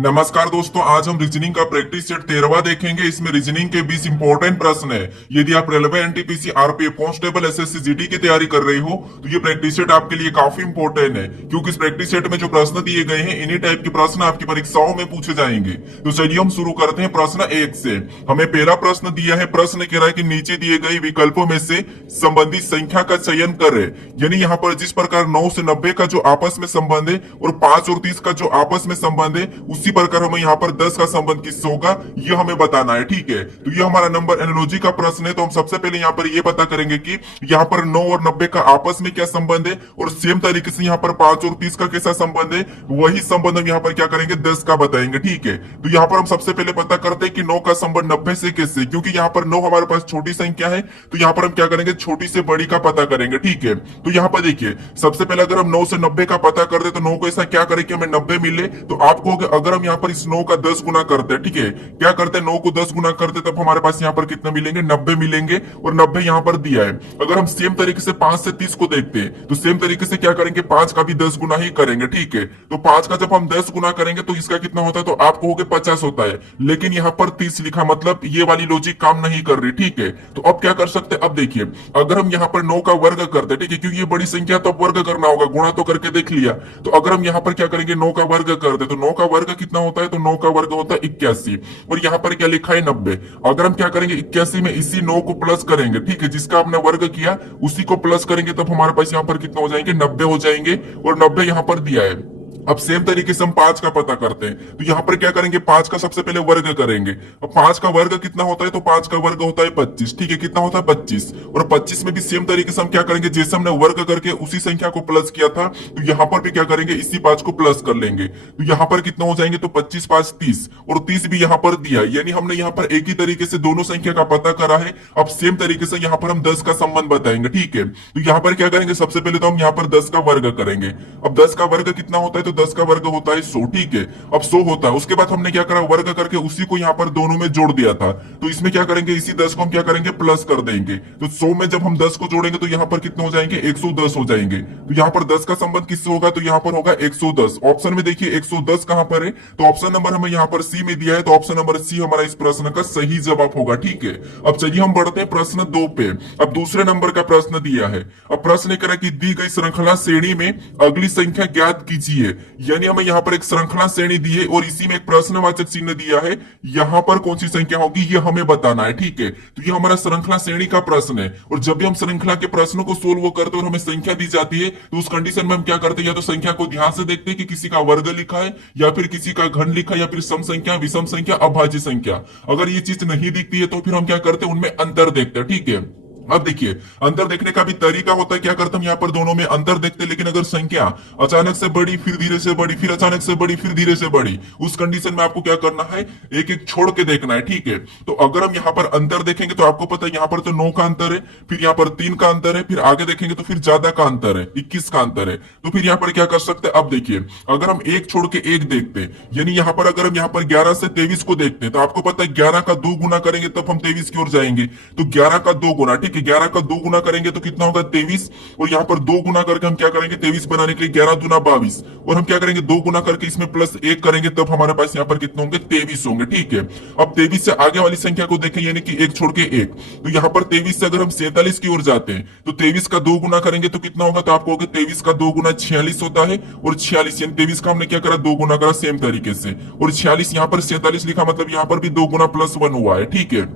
नमस्कार दोस्तों, आज हम रीजनिंग का प्रैक्टिस सेट 13वां देखेंगे। इसमें रीजनिंग के 20 इंपॉर्टेंट प्रश्न है। यदि आप railway NTPC RPF constable SSC GD की तैयारी कर रहे हो तो ये प्रैक्टिस सेट आपके लिए काफी इंपॉर्टेंट है, क्योंकि इस प्रैक्टिस सेट में जो प्रश्न दिए गए हैं इन्हीं टाइप के प्रश्न आपकी परीक्षाओं में पूछे जाएंगे। तो चलिए हम शुरू करते हैं प्रश्न 1 से। हमें पहला प्रश्न दिया है। प्रश्न कह रहा है कि नीचे दिए गए विकल्पों में से संबंधित संख्या का चयन करें। यानी यहाँ पर जिस प्रकार 9 से 90 का जो आपस में संबंध है और 5 और 30 का जो आपस में संबंध है, उसी प्रकार हमें यहाँ पर 10 का संबंध किससे होगा ये हमें बताना है। ठीक है, तो ये हमारा नंबर एनालॉजी का प्रश्न है। तो हम सबसे पहले यहाँ पर ये पता करेंगे कि यहाँ पर 9 और 90 का आपस में क्या संबंध है, और सेम तरीके से यहाँ पर 5 और 30 का कैसा संबंध है, वही संबंध हम यहाँ पर क्या करेंगे 10 का बताएंगे। ठीक है, तो यहाँ पर हम सबसे पहले पता करते हैं कि 9 का संबंध 90 से कैसे, क्योंकि यहाँ पर 9 हमारे पास छोटी संख्या है। तो यहाँ पर हम क्या करेंगे, छोटी से बड़ी का पता करेंगे। ठीक है, तो यहाँ पर देखिए सबसे पहले अगर हम 9 से 90 का पता कर दे तो 9 को ऐसा क्या करें कि हमें 90 मिले। तो आपको अगर हम यहाँ पर इस 9 का 10 गुना करते हैं, ठीक है, क्या करते हैं 9 को 10 गुना करते तब हमारे पास यहाँ पर कितना मिलेंगे 90 मिलेंगे, और 90 यहाँ पर दिया है। अगर हम सेम तरीके से 5 से 30 को देखते हैं तो सेम तरीके से क्या करेंगे 5 का भी 10 गुना ही करेंगे। ठीक है, तो 5 का जब हम 10 गुना करेंगे तो इसका कितना होता है, तो आपको हो गया 50 होता है, लेकिन यहाँ पर 30 लिखा, मतलब ये वाली लॉजिक काम नहीं कर रही। ठीक है, तो अब क्या कर सकते हैं, अब देखिए अगर हम यहाँ पर 9 का वर्ग करते हैं, ठीक है, क्योंकि ये बड़ी संख्या तो अब वर्ग करना होगा, गुणा तो करके देख लिया। तो अगर हम यहाँ पर क्या करेंगे 9 का वर्ग करते तो 9 का वर्ग कितना होता है, तो 9 का वर्ग होता है 81, और यहाँ पर क्या लिखा है 90। अगर हम क्या करेंगे 81 में इसी 9 को प्लस करेंगे, ठीक है, जिसका हमने वर्ग किया उसी को प्लस करेंगे, तब हमारे पास यहाँ पर कितना हो जाएंगे 90 हो जाएंगे, और 90 यहाँ पर दिया है। अब सेम तरीके से हम 5 का पता करते हैं, तो यहाँ पर क्या करेंगे 5 का सबसे पहले वर्ग करेंगे। अब 5 का वर्ग कितना होता है, तो 5 का वर्ग होता है 25। ठीक है, कितना होता है 25, और 25 में भी सेम तरीके से हम क्या करेंगे, जैसे हमने वर्ग करके उसी संख्या को प्लस किया था, तो यहाँ पर भी क्या करेंगे इसी 5 को प्लस कर लेंगे। तो यहाँ पर कितना हो जाएंगे, तो 25 5 30, और 30 भी यहाँ पर दिया, यानी हमने यहाँ पर एक ही तरीके से दोनों संख्या का पता करा है। अब सेम तरीके से यहाँ पर हम 10 का संबंध बताएंगे। ठीक है, तो यहाँ पर क्या करेंगे, सबसे पहले तो हम यहाँ पर 10 का वर्ग करेंगे। अब 10 का वर्ग कितना होता है, तो 10 का वर्ग होता है 100। ठीक है, अब 100 होता है, उसके बाद हमने क्या करा, वर्ग करके उसी को यहाँ पर दोनों में जोड़ दिया था। तो इसमें क्या करेंगे, इसी 10 को हम क्या करेंगे प्लस कर देंगे। तो 100 में जब हम 10 को जोड़ेंगे तो यहाँ पर कितने हो जाएंगे 110 हो जाएंगे। तो यहाँ पर 10 का संबंध किससे होगा, तो यहाँ पर होगा 110। ऑप्शन में देखिए 110 कहां पर है, तो ऑप्शन नंबर हमें यहाँ पर सी में दिया है, तो ऑप्शन नंबर सी हमारा इस प्रश्न का सही जवाब होगा। ठीक है, अब चलिए हम बढ़ते हैं प्रश्न 2 पे। अब दूसरे नंबर का प्रश्न दिया है। अब प्रश्न कह रहा है कि दी गई श्रृंखला श्रेणी में अगली संख्या ज्ञात कीजिए। यानी हमें यहाँ पर एक श्रृंखला श्रेणी दी है और इसी में एक प्रश्नवाचक चिन्ह दिया है, यहाँ पर कौन सी संख्या होगी ये हमें बताना है। ठीक है, तो ये हमारा श्रृंखला श्रेणी का प्रश्न है, और जब भी हम श्रृंखला के प्रश्नों को सोल्व करते हैं और हमें संख्या दी जाती है तो उस कंडीशन में हम क्या करते हैं, या तो संख्या को ध्यान से देखते हैं कि किसी का वर्ग लिखा है, या फिर किसी का घन लिखा है, या फिर सम संख्या, विषम संख्या, अभाज्य संख्या। अगर ये चीज नहीं दिखती है तो फिर हम क्या करते हैं, उनमें अंतर देखते हैं। ठीक है, अब देखिए अंतर देखने का भी तरीका होता है, क्या करते हम यहाँ पर दोनों में अंतर देखते हैं, लेकिन अगर संख्या अचानक से बड़ी फिर धीरे से बड़ी फिर अचानक से बड़ी फिर धीरे से बड़ी, उस कंडीशन में आपको क्या करना है, एक एक छोड़ के देखना है। ठीक है, तो अगर हम यहाँ पर अंतर देखेंगे तो आपको पता है यहाँ पर तो 9 का अंतर है, फिर यहाँ पर 3 का अंतर है, फिर आगे देखेंगे तो फिर ज्यादा का अंतर है, 21 का अंतर है। तो फिर यहाँ पर क्या कर सकते हैं, अब देखिए अगर हम एक छोड़ के एक देखते हैं, यानी यहाँ पर अगर हम यहाँ पर 11 से 23 को देखते हैं, तो आपको पता है 11 का 2 गुना करेंगे तब हम 23 की ओर जाएंगे। तो 11 का 2 गुना, ठीक है, 11 का 2 गुना करेंगे तो कितना होगा 23, और यहाँ पर 2 गुना करके हम क्या करेंगे 23 बनाने के लिए 11 दूना 22, और हम क्या करेंगे 2 गुना करके इसमें प्लस 1 करेंगे, तब हमारे पास यहाँ पर कितने होंगे 23 होंगे। ठीक है, अब 23 से आगे वाली संख्या को देखें, यानी कि एक छोड़ के एक, तो यहाँ पर 23 से अगर हम 47 की ओर जाते हैं तो 23 का 2 गुना करेंगे तो कितना होगा, तो आपको 23 का 2 गुना 46 होता है, और 46 यानी 23 का हमने क्या करा 2 गुना करा सेम तरीके से, और 46 यहाँ पर 47 लिखा, मतलब यहाँ पर भी 2 गुना प्लस 1 हुआ है। ठीक है,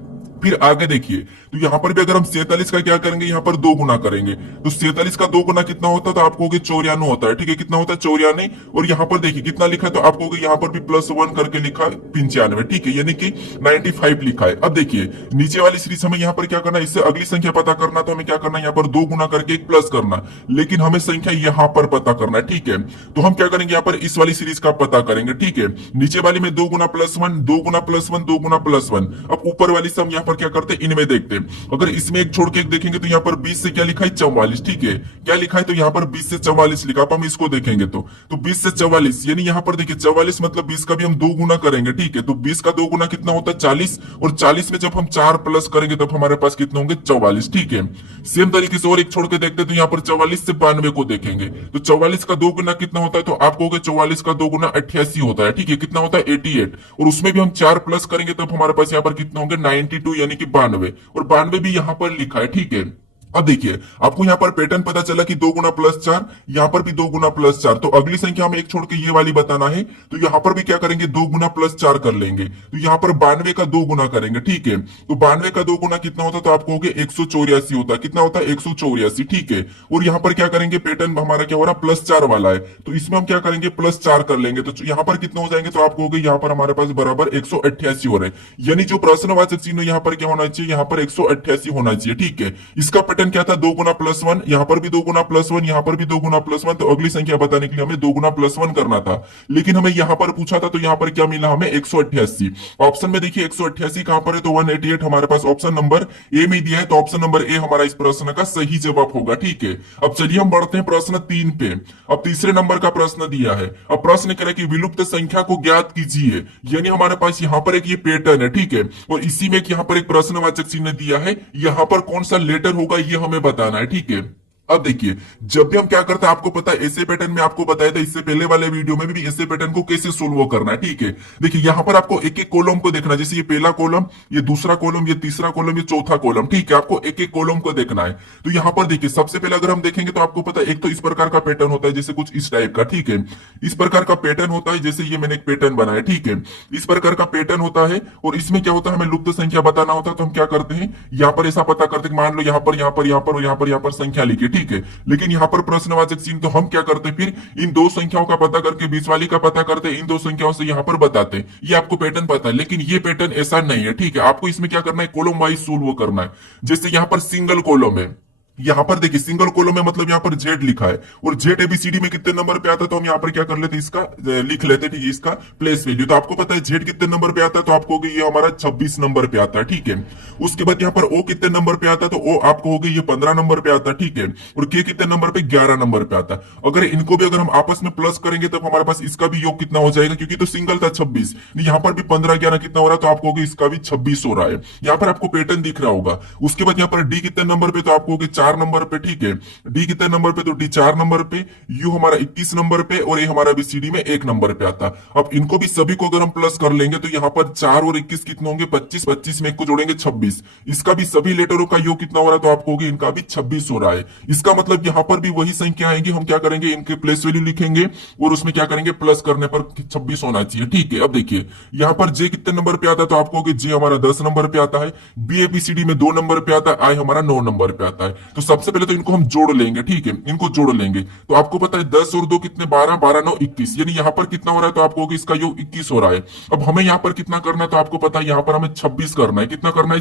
फिर आगे देखिए तो यहाँ पर भी अगर हम 47 का क्या करेंगे, यहाँ पर 2 गुना करेंगे, तो 47 का 2 गुना कितना होता है, तो आपको 94 होता है। ठीक है, कितना होता है 94, और यहाँ पर देखिए कितना लिखा है, तो आपको यहाँ पर भी प्लस 1 करके लिखा है 95। ठीक है, यानी कि 95 लिखा है। अब देखिए नीचे वाली सीरीज हमें यहाँ पर क्या करना है, इससे अगली संख्या पता करना, तो हमें क्या करना है, यहाँ पर 2 गुना करके एक प्लस करना, लेकिन हमें संख्या यहाँ पर पता करना है। ठीक है, तो हम क्या करेंगे, यहाँ पर इस वाली सीरीज का पता करेंगे। ठीक है, नीचे वाली में 2 गुना प्लस 1, 2 गुना प्लस 1, 2 गुना प्लस 1। अब ऊपर वाली सम यहाँ पर पर क्या करते हैं, इनमें देखते हैं। अगर इसमें एक छोड़ के एक देखेंगे तो यहाँ पर 20 से क्या लिखा है, 44, ठीक है। क्या लिखा है, तो यहाँ पर 20 से 44 लिखा। अब हम इसको देखेंगे तो 20 से 44 यानी यहाँ पर देखिए 44 मतलब 20 का भी हम 2 गुना करेंगे, ठीक है। तो 20 का 2 गुना कितना होता है, 40, और 40 में जब हम 4 प्लस करेंगे तब हमारे पास कितने होंगे, 44, ठीक है। सेम तरीके से और एक छोड़ के देखते हैं, तो यहाँ पर 44 से 92 को देखेंगे तो 44 का 2 गुना कितना होता है, तो आप कहोगे 44 का 2 गुना 88 होता है, ठीक है। कितना होता है, 88, और उसमें भी हम 4 प्लस करेंगे तब हमारे पास यहाँ पर कितने होंगे, 92 यानी कि 92, और 92 भी यहाँ पर लिखा है, ठीक है। अब देखिए आपको यहाँ पर पैटर्न पता चला कि 2 गुना प्लस 4, यहाँ पर भी 2 गुना प्लस 4, तो अगली संख्या हमें एक छोड़ के ये वाली बताना है, तो यहाँ पर भी क्या करेंगे, 2 गुना प्लस 4 कर लेंगे। तो यहाँ पर 92 का 2 गुना करेंगे, ठीक है। तो 92 का 2 गुना कितना होता है, तो आप कहोगे 184 होता है। कितना होता है, 184, ठीक है। और यहाँ पर क्या करेंगे, पैटर्न हमारा क्या हो रहा है, प्लस 4 वाला है, तो इसमें हम क्या करेंगे, प्लस 4 कर लेंगे। तो यहाँ पर कितना हो जाएंगे, तो आप कहोगे यहाँ पर हमारे पास बराबर 188 हो रहे हैं, यानी जो प्रश्नवाचक चिन्ह यहाँ पर क्या होना चाहिए, यहाँ पर 188 होना चाहिए, ठीक है। इसका पैटर्न क्या था, 2 गुना प्लस 1, यहाँ पर भी 2 गुना प्लस 1, यहाँ पर भी 2 गुना प्लस 1, तो अगली संख्या बताने के लिए हमें 2 गुना प्लस 1 करना था। लेकिन हमें यहाँ पर पूछा था, तो यहाँ पर क्या मिला हमें, 188। ऑप्शन में देखिए 188 कहां पर है, तो 188 हमारे पास ऑप्शन नंबर ए में दिया है, तो ऑप्शन नंबर ए हमारा इस प्रश्न का सही जवाब होगा, ठीक है। अब चलिए हम बढ़ते हैं प्रश्न 3 पे। अब तीसरे नंबर का प्रश्न दिया है। अब प्रश्न कह रहा है कि विलुप्त संख्या को ज्ञात कीजिए, यानी हमारे पास यहाँ पर एक ये पैटर्न है, ठीक है। और इसी में यहाँ पर एक प्रश्नवाचक चिन्ह दिया है, यहाँ पर कौन सा लेटर होगा ये हमें बताना है, ठीक है। अब देखिए जब भी हम क्या करते हैं, आपको पता है ऐसे पैटर्न में आपको बताया था इससे पहले वाले वीडियो में भी ऐसे पैटर्न को कैसे सोल्व करना है, ठीक है। देखिए यहाँ पर आपको एक एक कॉलम को देखना है, जैसे ये पहला कॉलम, ये दूसरा कॉलम, ये तीसरा कॉलम, ये चौथा कॉलम, ठीक है। आपको एक एक कॉलम को देखना है। तो यहाँ पर देखिए सबसे पहले अगर हम देखेंगे तो आपको पता है एक तो इस प्रकार का पैटर्न होता है, जैसे कुछ इस टाइप का, ठीक है। इस प्रकार का पैटर्न होता है, जैसे ये मैंने एक पैटर्न बनाया, ठीक है। इस प्रकार का पैटर्न होता है, और इसमें क्या होता है, हमें लुप्त संख्या बताना होता है, तो हम क्या करते हैं, यहाँ पर ऐसा पता करते हैं, मान लो यहाँ पर यहाँ पर यहाँ पर और यहाँ पर संख्या लिखी, ठीक है। लेकिन यहाँ पर प्रश्नवाचक चिन्ह, तो हम क्या करते हैं, फिर इन 2 संख्याओं का पता करके बीच वाली का पता करते हैं, इन 2 संख्याओं से यहाँ पर बताते हैं। ये आपको पैटर्न पता है, लेकिन ये पैटर्न ऐसा नहीं है, ठीक है। आपको इसमें क्या करना है, कॉलम वाइज सोल्व करना है। जैसे यहाँ पर सिंगल कॉलम है, यहाँ पर देखिए सिंगल कॉलम में मतलब यहाँ पर जेड लिखा है, और जेड एबीसीडी में कितने नंबर पे आता है, तो हम यहाँ पर क्या कर लेते हैं, इसका लिख लेते हैं, ठीक है, इसका प्लेस वैल्यू। तो आपको पता है जेड कितने नंबर पे आता है, तो आपको होगी ये हमारा 26 नंबर पे आता है, ठीक है। उसके बाद यहाँ पर ओ कितने नंबर पे आता है, तो ओ आपको होगी ये 15 नंबर पे आता है, ठीक है। और के कितने नंबर पे, 11 नंबर पे आता है। अगर इनको भी अगर हम आपस में प्लस करेंगे तब हमारे पास इसका भी योग कितना हो जाएगा, क्योंकि तो सिंगल था 26, यहाँ पर भी 15 11 कितना हो रहा है, तो आपको होगी इसका भी 26 हो रहा है। यहाँ पर आपको पैटर्न दिख रहा होगा। उसके बाद यहाँ पर डी कितने नंबर पे, तो आपको होगी 4 नंबर पे, ठीक है। डी कितने नंबर पे, तो डी 4 नंबर पे, यू हमारा 21 नंबर पे, और ये हमारा बीसीडी में 1 नंबर पे आता। अब इनको भी सभी को अगर हम प्लस कर लेंगे तो यहाँ पर 4 और 21 कितने होंगे, 25, 25 में 1 को जोड़ेंगे 26। इसका भी सभी लेटरों का योग कितना हो रहा है, तो आपको होगी इनका भी 26 हो रहा है। इसका मतलब यहाँ पर भी वही संख्या आएंगी, हम क्या करेंगे, इनके प्लेस वैल्यू लिखेंगे और उसमें क्या करेंगे, प्लस करने पर 26 होना चाहिए, ठीक है। अब देखिए यहाँ पर जे कितने नंबर पे आता है, तो आपको होगी जे हमारा 10 नंबर पे आता है, बी एबीसीडी में 2 नंबर पे आता है, आई हमारा 9 नंबर पे आता है। तो सबसे पहले तो इनको हम जोड़ लेंगे, ठीक है, इनको जोड़ लेंगे। तो आपको पता है 10 और 2 कितने, 12, 12 9 21, यानी यहाँ पर कितना हो रहा है, तो आपको होगी इसका योग 21 हो रहा है। अब हमें यहाँ पर कितना करना है, तो आपको पता है यहाँ पर हमें 26 करना है। कितना करना है,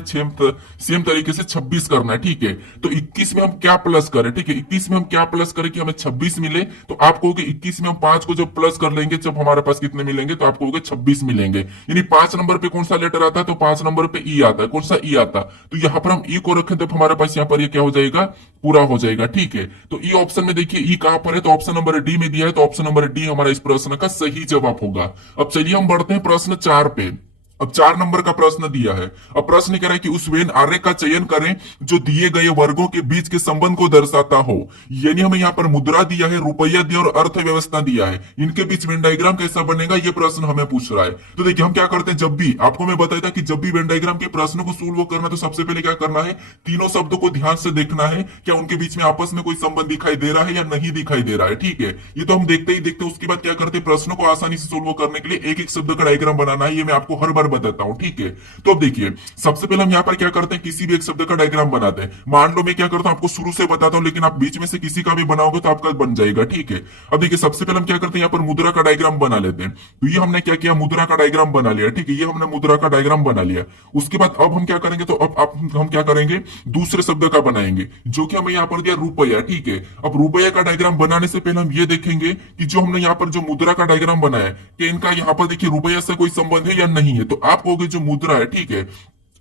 सेम तरीके से 26 करना है, ठीक है। तो 21 में हम क्या प्लस करें, ठीक है, 21 में हम क्या प्लस करें कि हमें 26 मिले, तो आपको होगी 21 में हम 5 को जब प्लस कर लेंगे जब हमारे पास कितने मिलेंगे, तो आपको होगे 26 मिलेंगे। यानी 5 नंबर पे कौन सा लेटर आता है, तो 5 नंबर पे ई आता है। कौन सा ई आता, तो यहाँ पर हम ई को रखें तो हमारे पास यहाँ पर ये क्या हो जाएगा, पूरा हो जाएगा, ठीक है। तो ई ऑप्शन में देखिए ई कहां पर है, तो ऑप्शन नंबर डी में दिया है, तो ऑप्शन नंबर डी हमारा इस प्रश्न का सही जवाब होगा। अब चलिए हम बढ़ते हैं प्रश्न 4 पे। अब 4 नंबर का प्रश्न दिया है। अब प्रश्न कह रहा है कि उस वेन आर्य का चयन करें जो दिए गए वर्गों के बीच के संबंध को दर्शाता हो। यानी हमें यहाँ पर मुद्रा दिया है, रुपया दिया और अर्थव्यवस्था दिया है, इनके बीच वेन डायग्राम कैसा बनेगा ये प्रश्न हमें पूछ रहा है। तो देखिए हम क्या करते हैं, जब भी आपको मैं बताया था कि जब भी वेन डायग्राम के प्रश्न को सोल्व करना तो सबसे पहले क्या करना है, तीनों शब्दों को ध्यान से देखना है, क्या उनके बीच में आपस में कोई संबंध दिखाई दे रहा है या नहीं दिखाई दे रहा है, ठीक है। ये तो हम देखते ही देखते उसके बाद क्या करते हैं, प्रश्नों को आसानी से सोल्व करने के लिए एक एक शब्द का डायग्राम बनाना है, ये मैं आपको हर बार बताता हूँ, ठीक है। तो अब देखिए सबसे पहले हम यहाँ पर क्या करते हैं, किसी भी एक शब्द का डायग्राम बनाते हैं। मान लो मैं क्या करता हूं, आपको शुरू से बताता हूं, लेकिन आप बीच में से किसी का भी बनाओगे तो आपका बन जाएगा, ठीक है। अब देखिए सबसे पहले हम क्या करते हैं, यहाँ पर मुद्रा का डायग्राम बना लेते हैं। तो ये हमने क्या किया, मुद्रा का डायग्राम बना लिया, ठीक है, ये हमने मुद्रा का डायग्राम बना लिया। उसके बाद अब हम क्या करेंगे, तो अब हम क्या करेंगे, दूसरे शब्द का बनाएंगे, जो कि हमें यहाँ पर दिया रुपया, ठीक है। अब रुपया का डायग्राम बनाने से पहले हम ये देखेंगे कि जो हमने यहाँ पर जो मुद्रा का डायग्राम बनाया है कि इनका यहाँ पर देखिए रुपया से कोई संबंध है या नहीं है। तो आप कहोगे जो मुद्रा है, ठीक है,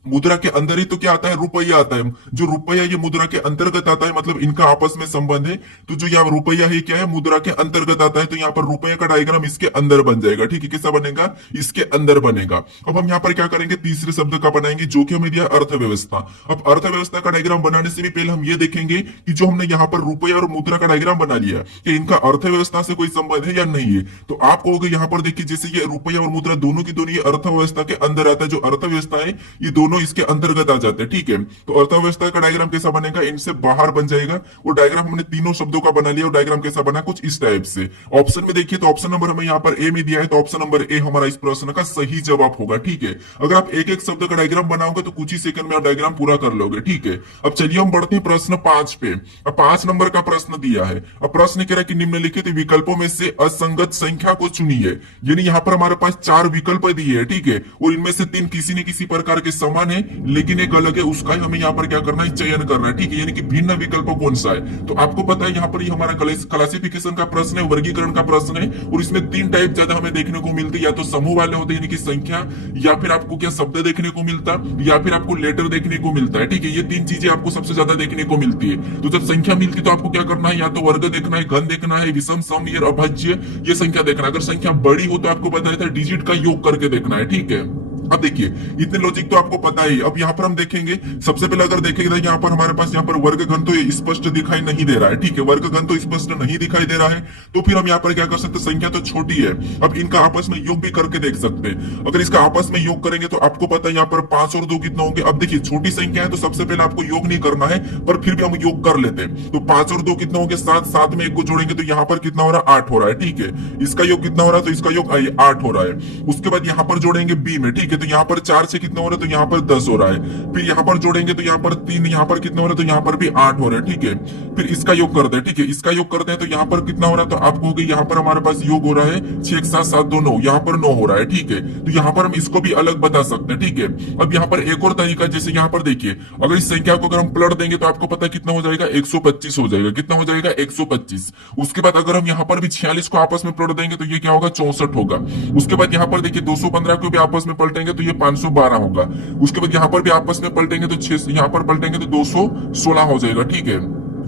मुद्रा के अंदर ही तो क्या आता है, रुपया आता है। जो रुपया ये मुद्रा के अंतर्गत आता है, मतलब इनका आपस में संबंध है। तो जो यहाँ रुपया है क्या है, मुद्रा के अंतर्गत आता है। तो यहाँ पर रुपये का डायग्राम इसके अंदर बन जाएगा। ठीक है, कैसा बनेगा, इसके अंदर बनेगा। अब हम यहाँ पर क्या करेंगे, तीसरे शब्द का बनाएंगे जो कि हमें दिया अर्थव्यवस्था। अब अर्थव्यवस्था का डायग्राम बनाने से भी पहले हम ये देखेंगे कि जो हमने यहाँ पर रुपया और मुद्रा का डायग्राम बना लिया कि इनका अर्थव्यवस्था से कोई संबंध है या नहीं है। तो आप कहोगे यहाँ पर देखिए, जैसे ये रुपया और मुद्रा दोनों की दोनों ये अर्थव्यवस्था के अंदर आता है। जो अर्थव्यवस्था है ये दोनों इसके अंतर्गत आ जाते हैं। ठीक है, तो अर्थव्यवस्था का डायग्राम कैसा बनेगा, इनसे बाहर बन जाएगा। वो डायग्राम हमने तीनों शब्दों का बना लिया। और डायग्राम कैसा बना, कुछ इस टाइप से। ऑप्शन में देखिए तो ऑप्शन नंबर हमें यहाँ पर ए में दिया है, तो ऑप्शन नंबर ए हमारा इस प्रश्न का सही जवाब होगा। ठीक है, अगर आप एक एक शब्द का डायग्राम बनाओगे तो कुछ ही सेकंड में आप डायग्राम पूरा कर लोगे। ठीक है, अब चलिए हम बढ़ते हैं प्रश्न 5 पे। अब 5 नंबर का प्रश्न दिया है। अब प्रश्न कह रहा है कि निम्नलिखित विकल्पों में से असंगत संख्या को चुनिए। यानी यहाँ पर हमारे पास 4 विकल्प दिए है। ठीक है, और इनमें से 3 किसी न किसी प्रकार के समान है, लेकिन एक अलग है। उसका ही हमें यहाँ पर क्या करना है, चयन करना है। ठीक है, यानी कि भिन्न विकल्प कौन सा है। तो आपको पता है यहाँ पर ये हमारा क्लासिफिकेशन का प्रश्न है, वर्गीकरण का प्रश्न है। और इसमें 3 टाइप ज्यादा हमें देखने को मिलती है, या तो समूह वाले होते हैं यानी कि संख्या, या फिर आपको क्या शब्द देखने को मिलता, या फिर आपको लेटर देखने को मिलता है। ठीक है, ये 3 चीजें आपको सबसे ज्यादा देखने को मिलती है। तो जब संख्या मिलती है तो आपको क्या करना है, या तो वर्ग देखना है, घन देखना है, विषम, सम, या अभाज्य, ये संख्या देखना है। अगर संख्या बड़ी हो तो आपको बताया था डिजिट का योग करके देखना है। ठीक है, अब देखिए इतने लॉजिक तो आपको पता ही। अब यहाँ पर हम देखेंगे, सबसे पहले अगर देखेंगे यहाँ पर हमारे पास यहाँ पर वर्ग घन तो स्पष्ट दिखाई नहीं दे रहा है। ठीक है, वर्ग घन तो स्पष्ट नहीं दिखाई दे रहा है। तो फिर हम यहाँ पर क्या कर सकते हैं, संख्या तो छोटी है। अब इनका आपस में योग भी करके देख सकते हैं। अगर इसका आपस में योग करेंगे तो आपको पता है यहाँ पर 5 और 2 कितना होंगे। अब देखिए छोटी संख्या है तो सबसे पहले आपको योग नहीं करना है, पर फिर भी हम योग कर लेते हैं। तो 5 और 2 कितना होंगे, 7, 7 में 1 को जोड़ेंगे तो यहाँ पर कितना हो रहा है, 8 हो रहा है। ठीक है, इसका योग कितना हो रहा है, तो इसका योग 8 हो रहा है। उसके बाद यहाँ पर जोड़ेंगे बी में। ठीक है, तो यहाँ पर 4 से कितना हो रहा है, तो यहाँ पर 10 हो रहा है। फिर यहाँ पर जोड़ेंगे तो यहाँ पर 3, यहाँ पर कितना हो रहा है, तो यहाँ पर भी 8 हो रहा है। ठीक है, फिर इसका योग करते हैं। ठीक है, इसका योग करते हैं तो यहाँ पर कितना हो रहा है, तो आपको हो गई, यहाँ पर हमारे पास योग हो रहा है 6 7 7 2 9, यहाँ पर 9 हो रहा है। ठीक है, तो यहाँ पर हम इसको भी अलग बता सकते हैं। ठीक है, अब यहाँ पर एक और तरीका, जैसे यहाँ पर देखिए, अगर इस संख्या को अगर हम पलट देंगे तो आपको पता है कितना हो जाएगा, 125 हो जाएगा। कितना हो जाएगा, 125। उसके बाद अगर हम यहाँ पर भी 46 को आपस में पलट देंगे तो ये क्या होगा, 64 होगा। उसके बाद यहाँ पर देखिए 215 को भी आपस में पलटेंगे तो ये 512 होगा। उसके बाद यहाँ पर भी आपस में पलटेंगे तो 6, यहाँ पर पलटेंगे तो 216 हो जाएगा। ठीक है,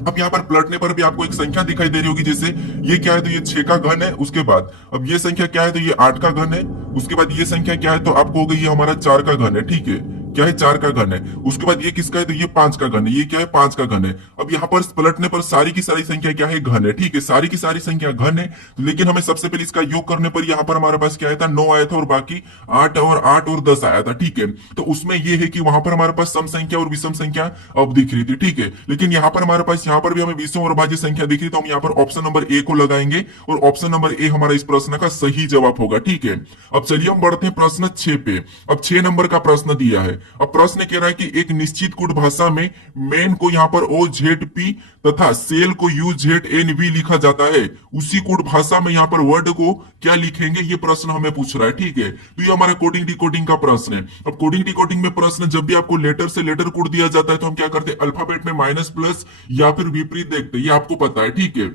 अब यहाँ पर पलटने पर भी आपको एक संख्या दिखाई दे रही होगी, जैसे ये क्या है, तो ये 6 का घन है। उसके बाद अब ये संख्या क्या है, तो ये 8 का घन है। उसके बाद ये संख्या क्या है, तो आपको हो गई ये हमारा 4 का घन है। ठीक है, क्या है, 4 का घन है। उसके बाद ये किसका है, तो ये 5 का घन है। ये क्या है, 5 का घन है। अब यहाँ पर पलटने पर सारी की सारी संख्या क्या है, घन है। ठीक है, सारी की सारी संख्या घन है। लेकिन हमें सबसे पहले इसका योग करने पर यहाँ पर हमारे पास क्या आया था, 9 आया था, और बाकी 8 और 10 आया था। ठीक है, तो उसमें ये है कि वहां पर हमारे पास सम संख्या और विषम संख्या अब दिख रही थी। ठीक है, लेकिन यहाँ पर हमारे पास यहाँ पर भी हमें विषम और भाज्य संख्या दिख रही, तो हम यहाँ पर ऑप्शन नंबर ए को लगाएंगे, और ऑप्शन नंबर ए हमारा इस प्रश्न का सही जवाब होगा। ठीक है, अब चलिए हम बढ़ते हैं प्रश्न 6 पे। अब 6 नंबर का प्रश्न दिया है। अब प्रश्न कह रहा है कि एक निश्चित कूट भाषा में मेन को यहाँ पर OZP तथा सेल को UZNV लिखा जाता है। उसी कूट भाषा में यहाँ पर वर्ड को क्या लिखेंगे, ये प्रश्न हमें पूछ रहा है। ठीक है, तो ये हमारा कोडिंग डिकोडिंग का प्रश्न है। अब कोडिंग डिकोडिंग में प्रश्न जब भी आपको लेटर से लेटर कोड दिया जाता है तो हम क्या करते हैं, अल्फाबेट में माइनस प्लस या फिर विपरीत देखते हैं, ये आपको पता है। ठीक है,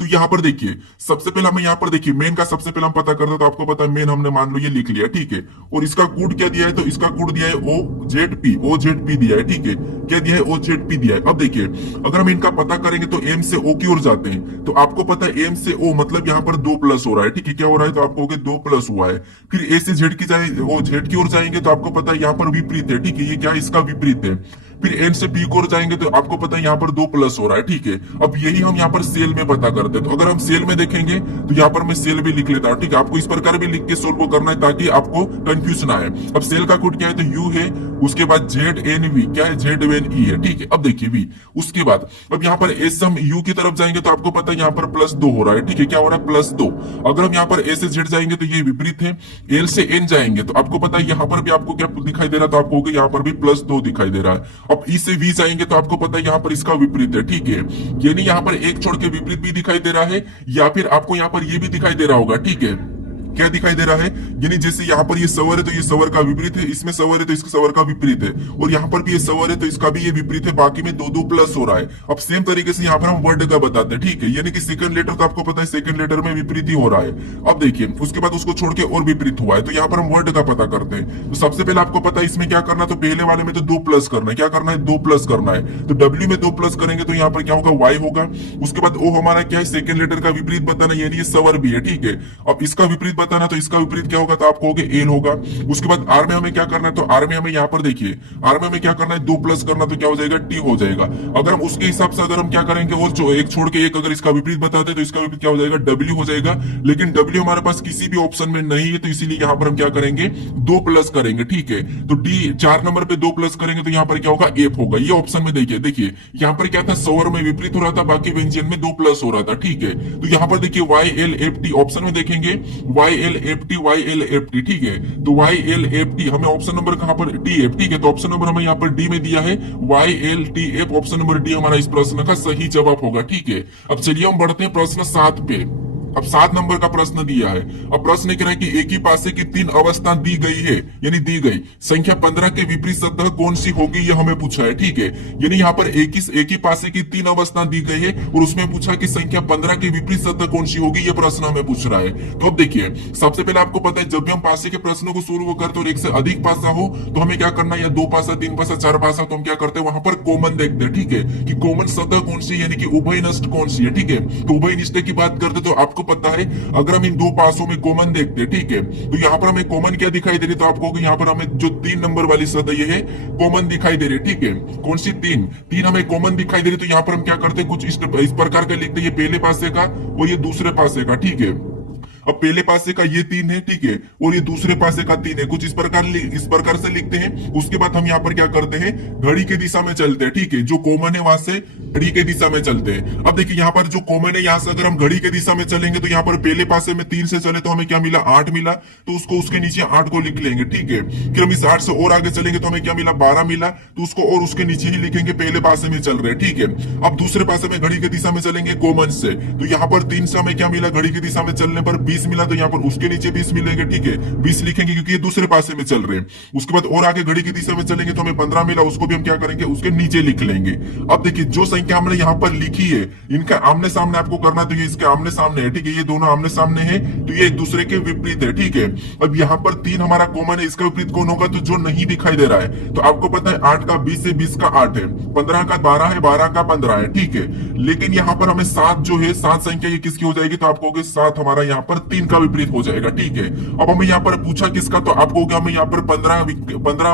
तो यहाँ पर देखिए, सबसे पहले हमें यहाँ पर देखिए मेन का सबसे पहले हम पता करते हैं, तो आपको पता है मेन हमने मान लो ये लिख लिया। ठीक है, और इसका कोड क्या दिया है, तो इसका कोड दिया है OZP दिया है। ठीक है, क्या दिया है, OZP दिया है। अब देखिए अगर हम इनका पता करेंगे तो एम से ओ की ओर जाते हैं, तो आपको पता है एम से ओ मतलब यहाँ पर 2 प्लस हो रहा है। ठीक है, क्या हो रहा है, तो आपको 2 प्लस हुआ है। फिर ए से जेड की ओर जाएंगे तो आपको पता है यहाँ पर विपरीत है। ठीक है, ये क्या है, इसका विपरीत है। फिर एन से पी की ओर जाएंगे तो आपको पता है यहाँ पर 2 प्लस हो रहा है। ठीक है, अब यही हम यहाँ पर सेल में पता करते हैं। तो अगर हम सेल में देखेंगे तो यहाँ पर मैं सेल भी लिख लेता हूँ। ठीक है, आपको इस प्रकार भी लिख के सोल्व करना है ताकि आपको कंफ्यूज ना आए। अब सेल का कोड क्या है, तो यू है। उसके बाद ZNV क्या है, ZNE है। ठीक है, अब देखिए V, उसके बाद अब यहाँ पर एस हम यू की तरफ जाएंगे तो आपको पता है यहाँ पर +2 हो रहा है। ठीक है, क्या हो रहा है, +2। अगर हम यहाँ पर ए से जेड जाएंगे तो ये विपरीत है। एल से एन जाएंगे तो आपको पता है यहाँ पर भी आपको क्या दिखाई दे रहा है, तो आपको यहाँ पर भी +2 दिखाई दे रहा है। अब ई से वी जाएंगे तो आपको पता है यहाँ पर इसका विपरीत है। ठीक है, यानी यहाँ पर एक छोड़ के विपरीत भी दिखाई दे रहा है, या फिर आपको यहाँ पर ये भी दिखाई दे रहा होगा। ठीक है, क्या दिखाई दे रहा है, यानी जैसे यहाँ पर ये सवर है तो ये सवर का विपरीत है, इसमें सवर है तो इसका सवर का विपरीत है, और यहाँ पर भी ये सवर है तो इसका भी ये विपरीत है, बाकी में दो दो प्लस हो रहा है। अब सेम तरीके से यहाँ पर हम वर्ड का बताते हैं, ठीक है, यानी कि सेकंड लेटर तो आपको पता है सेकंड लेटर में विपरीत ही हो रहा है। अब देखिए उसके बाद उसको छोड़ के और विपरीत हुआ है, तो यहाँ पर हम वर्ड का पता करते हैं। तो सबसे पहले आपको पता है इसमें क्या करना, तो पहले वाले में तो दो प्लस करना है, क्या करना है, दो प्लस करना है। तो डब्ल्यू में दो प्लस करेंगे तो यहाँ पर क्या होगा, वाई होगा। उसके बाद ओ हमारा क्या है, सेकंड लेटर का विपरीत बताना, यानी ये सवर भी है, ठीक है। अब इसका विपरीत बताना, तो इसका विपरीत क्या होगा, तो आप कहोगे एल होगा। उसके बाद आर में हमें क्या करना है, तो आर में हमें यहाँ पर देखिए, आर में हमें क्या करना है, दो प्लस करना, तो क्या हो जाएगा, टी हो जाएगा। अगर हम उसके हिसाब से अगर हम क्या करेंगे, और एक छोड़ के एक अगर इसका विपरीत बताते तो इसका विपरीत क्या हो जाएगा, डब्ल्यू हो जाएगा। लेकिन डब्ल्यू हमारे पास किसी भी ऑप्शन में नहीं है, तो इसीलिए यहाँ पर हम क्या करेंगे, दो प्लस करेंगे, ठीक है। तो डी 4 नंबर पे दो प्लस करेंगे तो यहाँ पर क्या होगा, एफ होगा। ये ऑप्शन में देखिए, देखिए यहाँ पर क्या था, सवर में विपरीत हो रहा था, बाकी व्यंजन में दो प्लस हो रहा था, ठीक है। तो यहाँ पर देखिए Y L F T option में देखेंगे, Y L F T, Y L F T, ठीक है। तो वाई एल एफ टी हमें ऑप्शन नंबर कहां पर, डी एफ, ठीक है। तो ऑप्शन नंबर हमें यहाँ पर डी में दिया है, Y L T F, option number D हमारा इस प्रश्न का सही जवाब होगा, ठीक है। अब चलिए हम बढ़ते हैं प्रश्न 7 पे। अब 7 नंबर का प्रश्न दिया है। अब प्रश्न कह रहा है कि एक ही पासे की 3 अवस्था दी गई है, यानी दी गई संख्या 15 के विपरीत सतह कौन सी होगी, ये हमें पूछा है, ठीक है। यानी यहाँ पर एक ही पासे की 3 अवस्था दी गई है और उसमें पूछा कि संख्या 15 के विपरीत सतह कौन सी होगी, ये प्रश्न हमें पूछ रहा है। तो अब देखिए सबसे पहले आपको पता है जब भी हम पासे के प्रश्नों को सोल्व करते हैं और एक से अधिक पासा हो तो हमें क्या करना है, या 2 पासा, 3 पासा, 4 पासा, तो हम क्या करते हैं वहां पर कॉमन देखते हैं, ठीक है, कि कॉमन सतह कौन सी, यानी कि उभय नष्ट कौन सी है, ठीक है। तो उभय निष्ठ की बात करते तो आपको पता है अगर हम इन 2 पासों में कॉमन देखते हैं, ठीक है, तो यहाँ पर हमें कॉमन क्या दिखाई दे रही, तो आपको यहाँ पर हमें जो 3 नंबर वाली सतह ये है कॉमन दिखाई दे रही है, ठीक है। कौन सी, 3 हमें कॉमन दिखाई दे रही, तो यहाँ पर हम क्या करते हैं, कुछ इस प्रकार का लिखते हैं, ये पहले पासे का और ये दूसरे पासे का, ठीक है। अब पहले पासे का ये 3 है, ठीक है, और ये दूसरे पासे का 3 है, कुछ इस प्रकार से लिखते हैं। उसके बाद हम यहाँ पर क्या करते हैं, घड़ी की दिशा में चलते हैं, ठीक है, जो कॉमन है वहां से घड़ी के दिशा में चलते हैं। अब देखिए यहाँ पर जो कॉमन है, यहाँ से अगर हम घड़ी के दिशा में चलेंगे तो यहाँ पर पहले पासे में 3 से चले तो हमें क्या मिला, 8 मिला, तो उसको उसके नीचे 8 को लिख लेंगे, ठीक है। फिर हम इस 8 से और आगे चलेंगे तो हमें क्या मिला, 12 मिला, तो उसको और उसके नीचे ही लिखेंगे, पहले पासे में चल रहे, ठीक है। अब दूसरे पासे में घड़ी की दिशा में चलेंगे कॉमन से, तो यहाँ पर 3 से हमें क्या मिला, घड़ी की दिशा में चलने पर 20 मिला, तो यहाँ पर उसके नीचे 20 मिलेंगे, ठीक है, 20 लिखेंगे क्योंकि ये दूसरे पासे में चल रहे हैं। उसके बाद और आगे घड़ी की दिशा में चलेंगे तो हमें 15 मिला, उसको भी हम क्या करेंगे, उसके नीचे लिख लेंगे। अब देखिए जो संख्या हमने यहाँ पर लिखी है इनका आमने सामने आपको करना, तो ये इसके आमने सामने है, ठीक है, ये दोनों आमने सामने है, तो ये एक दूसरे के विपरीत है, ठीक है। अब यहाँ पर 3 हमारा कॉमन है, इसका विपरीत कौन होगा, तो जो नहीं दिखाई दे रहा है, तो आपको पता है 8 का 20 है, 20 का 8 है, 15 का 12 है, 12 का 15 है, ठीक है। लेकिन यहाँ पर हमें 7 जो है, 7 संख्या ये किसकी हो जाएगी, तो आपको 7 हमारा यहाँ पर 3 का विपरीत हो जाएगा, ठीक है। अब हमें यहाँ पर पूछा किसका, तो आपको हमें यहाँ पर 15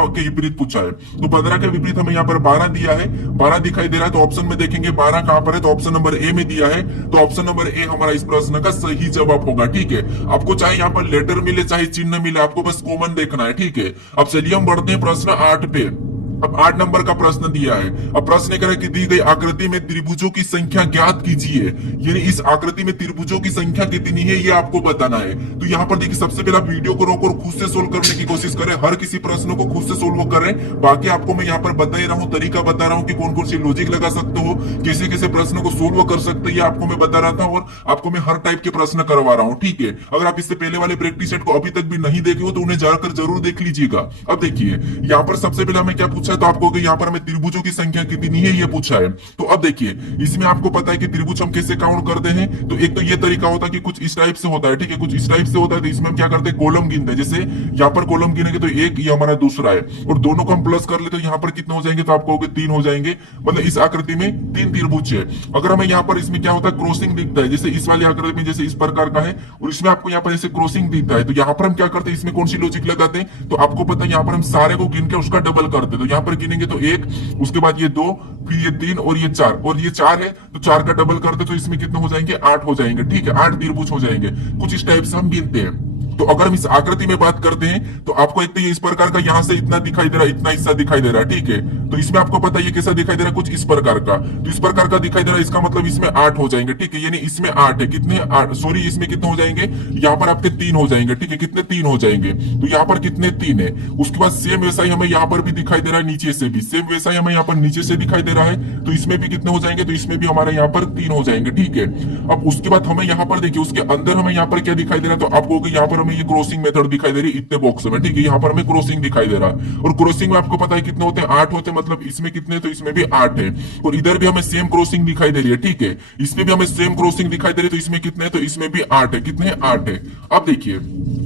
के विपरीत पूछा है, तो 15 के विपरीत हमें यहाँ पर 12 दिया है, 12 दिखाई दे रहा है, तो ऑप्शन में देखेंगे 12 कहां पर है, तो ऑप्शन नंबर ए में दिया है, तो ऑप्शन नंबर ए हमारा इस प्रश्न का सही जवाब होगा, ठीक है। आपको चाहे यहाँ पर लेटर मिले चाहे चिन्ह मिले, आपको बस कॉमन देखना है, ठीक है। अब चलिए हम बढ़ते हैं प्रश्न 8 पे। अब 8 नंबर का प्रश्न दिया है। अब प्रश्न कह रहा है कि दी गई आकृति में त्रिभुजों की संख्या ज्ञात कीजिए, यानी इस आकृति में त्रिभुजों की संख्या कितनी है ये आपको बताना है। तो यहाँ पर देखिए सबसे पहले वीडियो को रोको और खुद से सोल्व करने की कोशिश करें, हर किसी प्रश्न को खुद से सोल्व करें। बाकी आपको मैं यहाँ पर बता ही रहा हूँ, तरीका बता रहा हूँ कि कौन कौन सी लॉजिक लगा सकते हो, कैसे कैसे प्रश्न को सोल्व कर सकते हैं, आपको मैं बता रहा था और आपको मैं हर टाइप के प्रश्न करवा रहा हूँ, ठीक है। अगर आप इससे पहले वाले प्रैक्टिस सेट को अभी तक भी नहीं देखे हो तो उन्हें जाकर जरूर देख लीजिएगा। अब देखिए यहाँ पर सबसे पहले हमें क्या पूछा है, तो आपको यहाँ पर हमें त्रिभुजों की संख्या कितनी है ये पूछा है। तो अब देखिए इसमें आपको पता है कि त्रिभुज हम कैसे काउंट करते हैं, तो एक तो ये तरीका होता है कि कुछ इस टाइप से होता है, ठीक है, कुछ इस टाइप से होता है। तो इसमें हम क्या करते हैं, कॉलम गिनते हैं, जैसे यहाँ पर कॉलम गिनेंगे तो एक, ये हमारा दूसरा है, और दोनों को हम प्लस कर ले तो यहाँ पर कितने हो जाएंगे, तो आपको 3 हो जाएंगे, मतलब इस आकृति में 3 त्रिभुज है। अगर हमें यहाँ पर इसमें क्या होता है, क्रॉसिंग दिखता है, जैसे इस वाली आकृति में जैसे इस प्रकार का है और इसमें आपको यहाँ पर जैसे क्रॉसिंग दिखता है, तो यहाँ पर हम क्या करते हैं, इसमें कौन सी लॉजिक लगाते हैं, तो आपको पता है यहाँ पर हम सारे को गिन के उसका डबल करते हैं। तो यहाँ पर गिनेंगे तो 1, उसके बाद ये 2, फिर ये 3 और ये 4, और ये 4 है तो 4 का डबल करते तो इसमें कितने हो जाएंगे, 8 हो जाएंगे, ठीक है, 8 त्रिभुज हो जाएंगे। कुछ इस टाइप से हम गिनते हैं। तो अगर हम इस आकृति में बात करते हैं तो आपको एक तो ये इस प्रकार का यहाँ से इतना दिखाई दे रहा है, इतना हिस्सा दिखाई दे रहा है, ठीक है। तो इसमें आपको पता है ये कैसा दिखाई दे रहा है, कुछ इस प्रकार का, तो इस प्रकार का दिखाई दे रहा है, इसका मतलब इसमें 8 हो जाएंगे, ठीक है, यानी इसमें 8 है, कितने, सॉरी इसमें कितने हो जाएंगे, यहाँ पर आपके 3 हो जाएंगे, ठीक है, कितने 3 हो जाएंगे, तो यहाँ पर कितने 3 है। उसके बाद सेम वैसा ही हमें यहाँ पर भी दिखाई दे रहा है, नीचे से भी सेम वैसा ही हमें यहाँ पर नीचे से दिखाई दे रहा है, तो इसमें भी कितने हो जाएंगे, तो इसमें भी हमारे यहाँ पर 3 हो जाएंगे, ठीक है। अब उसके बाद हमें यहाँ पर देखिए उसके अंदर हमें यहाँ पर क्या दिखाई दे रहा है, तो आपको यहाँ पर हमें ये क्रॉसिंग मेथड दिखाई दे रही है इतने बॉक्स में, ठीक है। यहाँ पर हमें क्रॉसिंग दिखाई दे रहा है, और क्रॉसिंग में आपको पता है कितने होते हैं, 8 होते हैं, मतलब इसमें कितने, तो इसमें भी 8 है। और इधर भी हमें सेम क्रॉसिंग दिखाई दे रही है, ठीक है। इसमें भी हमें सेम क्रॉसिंग दिखाई दे रही है, तो इसमें कितने, तो इसमें भी 8 है। कितने, 8 है। अब देखिए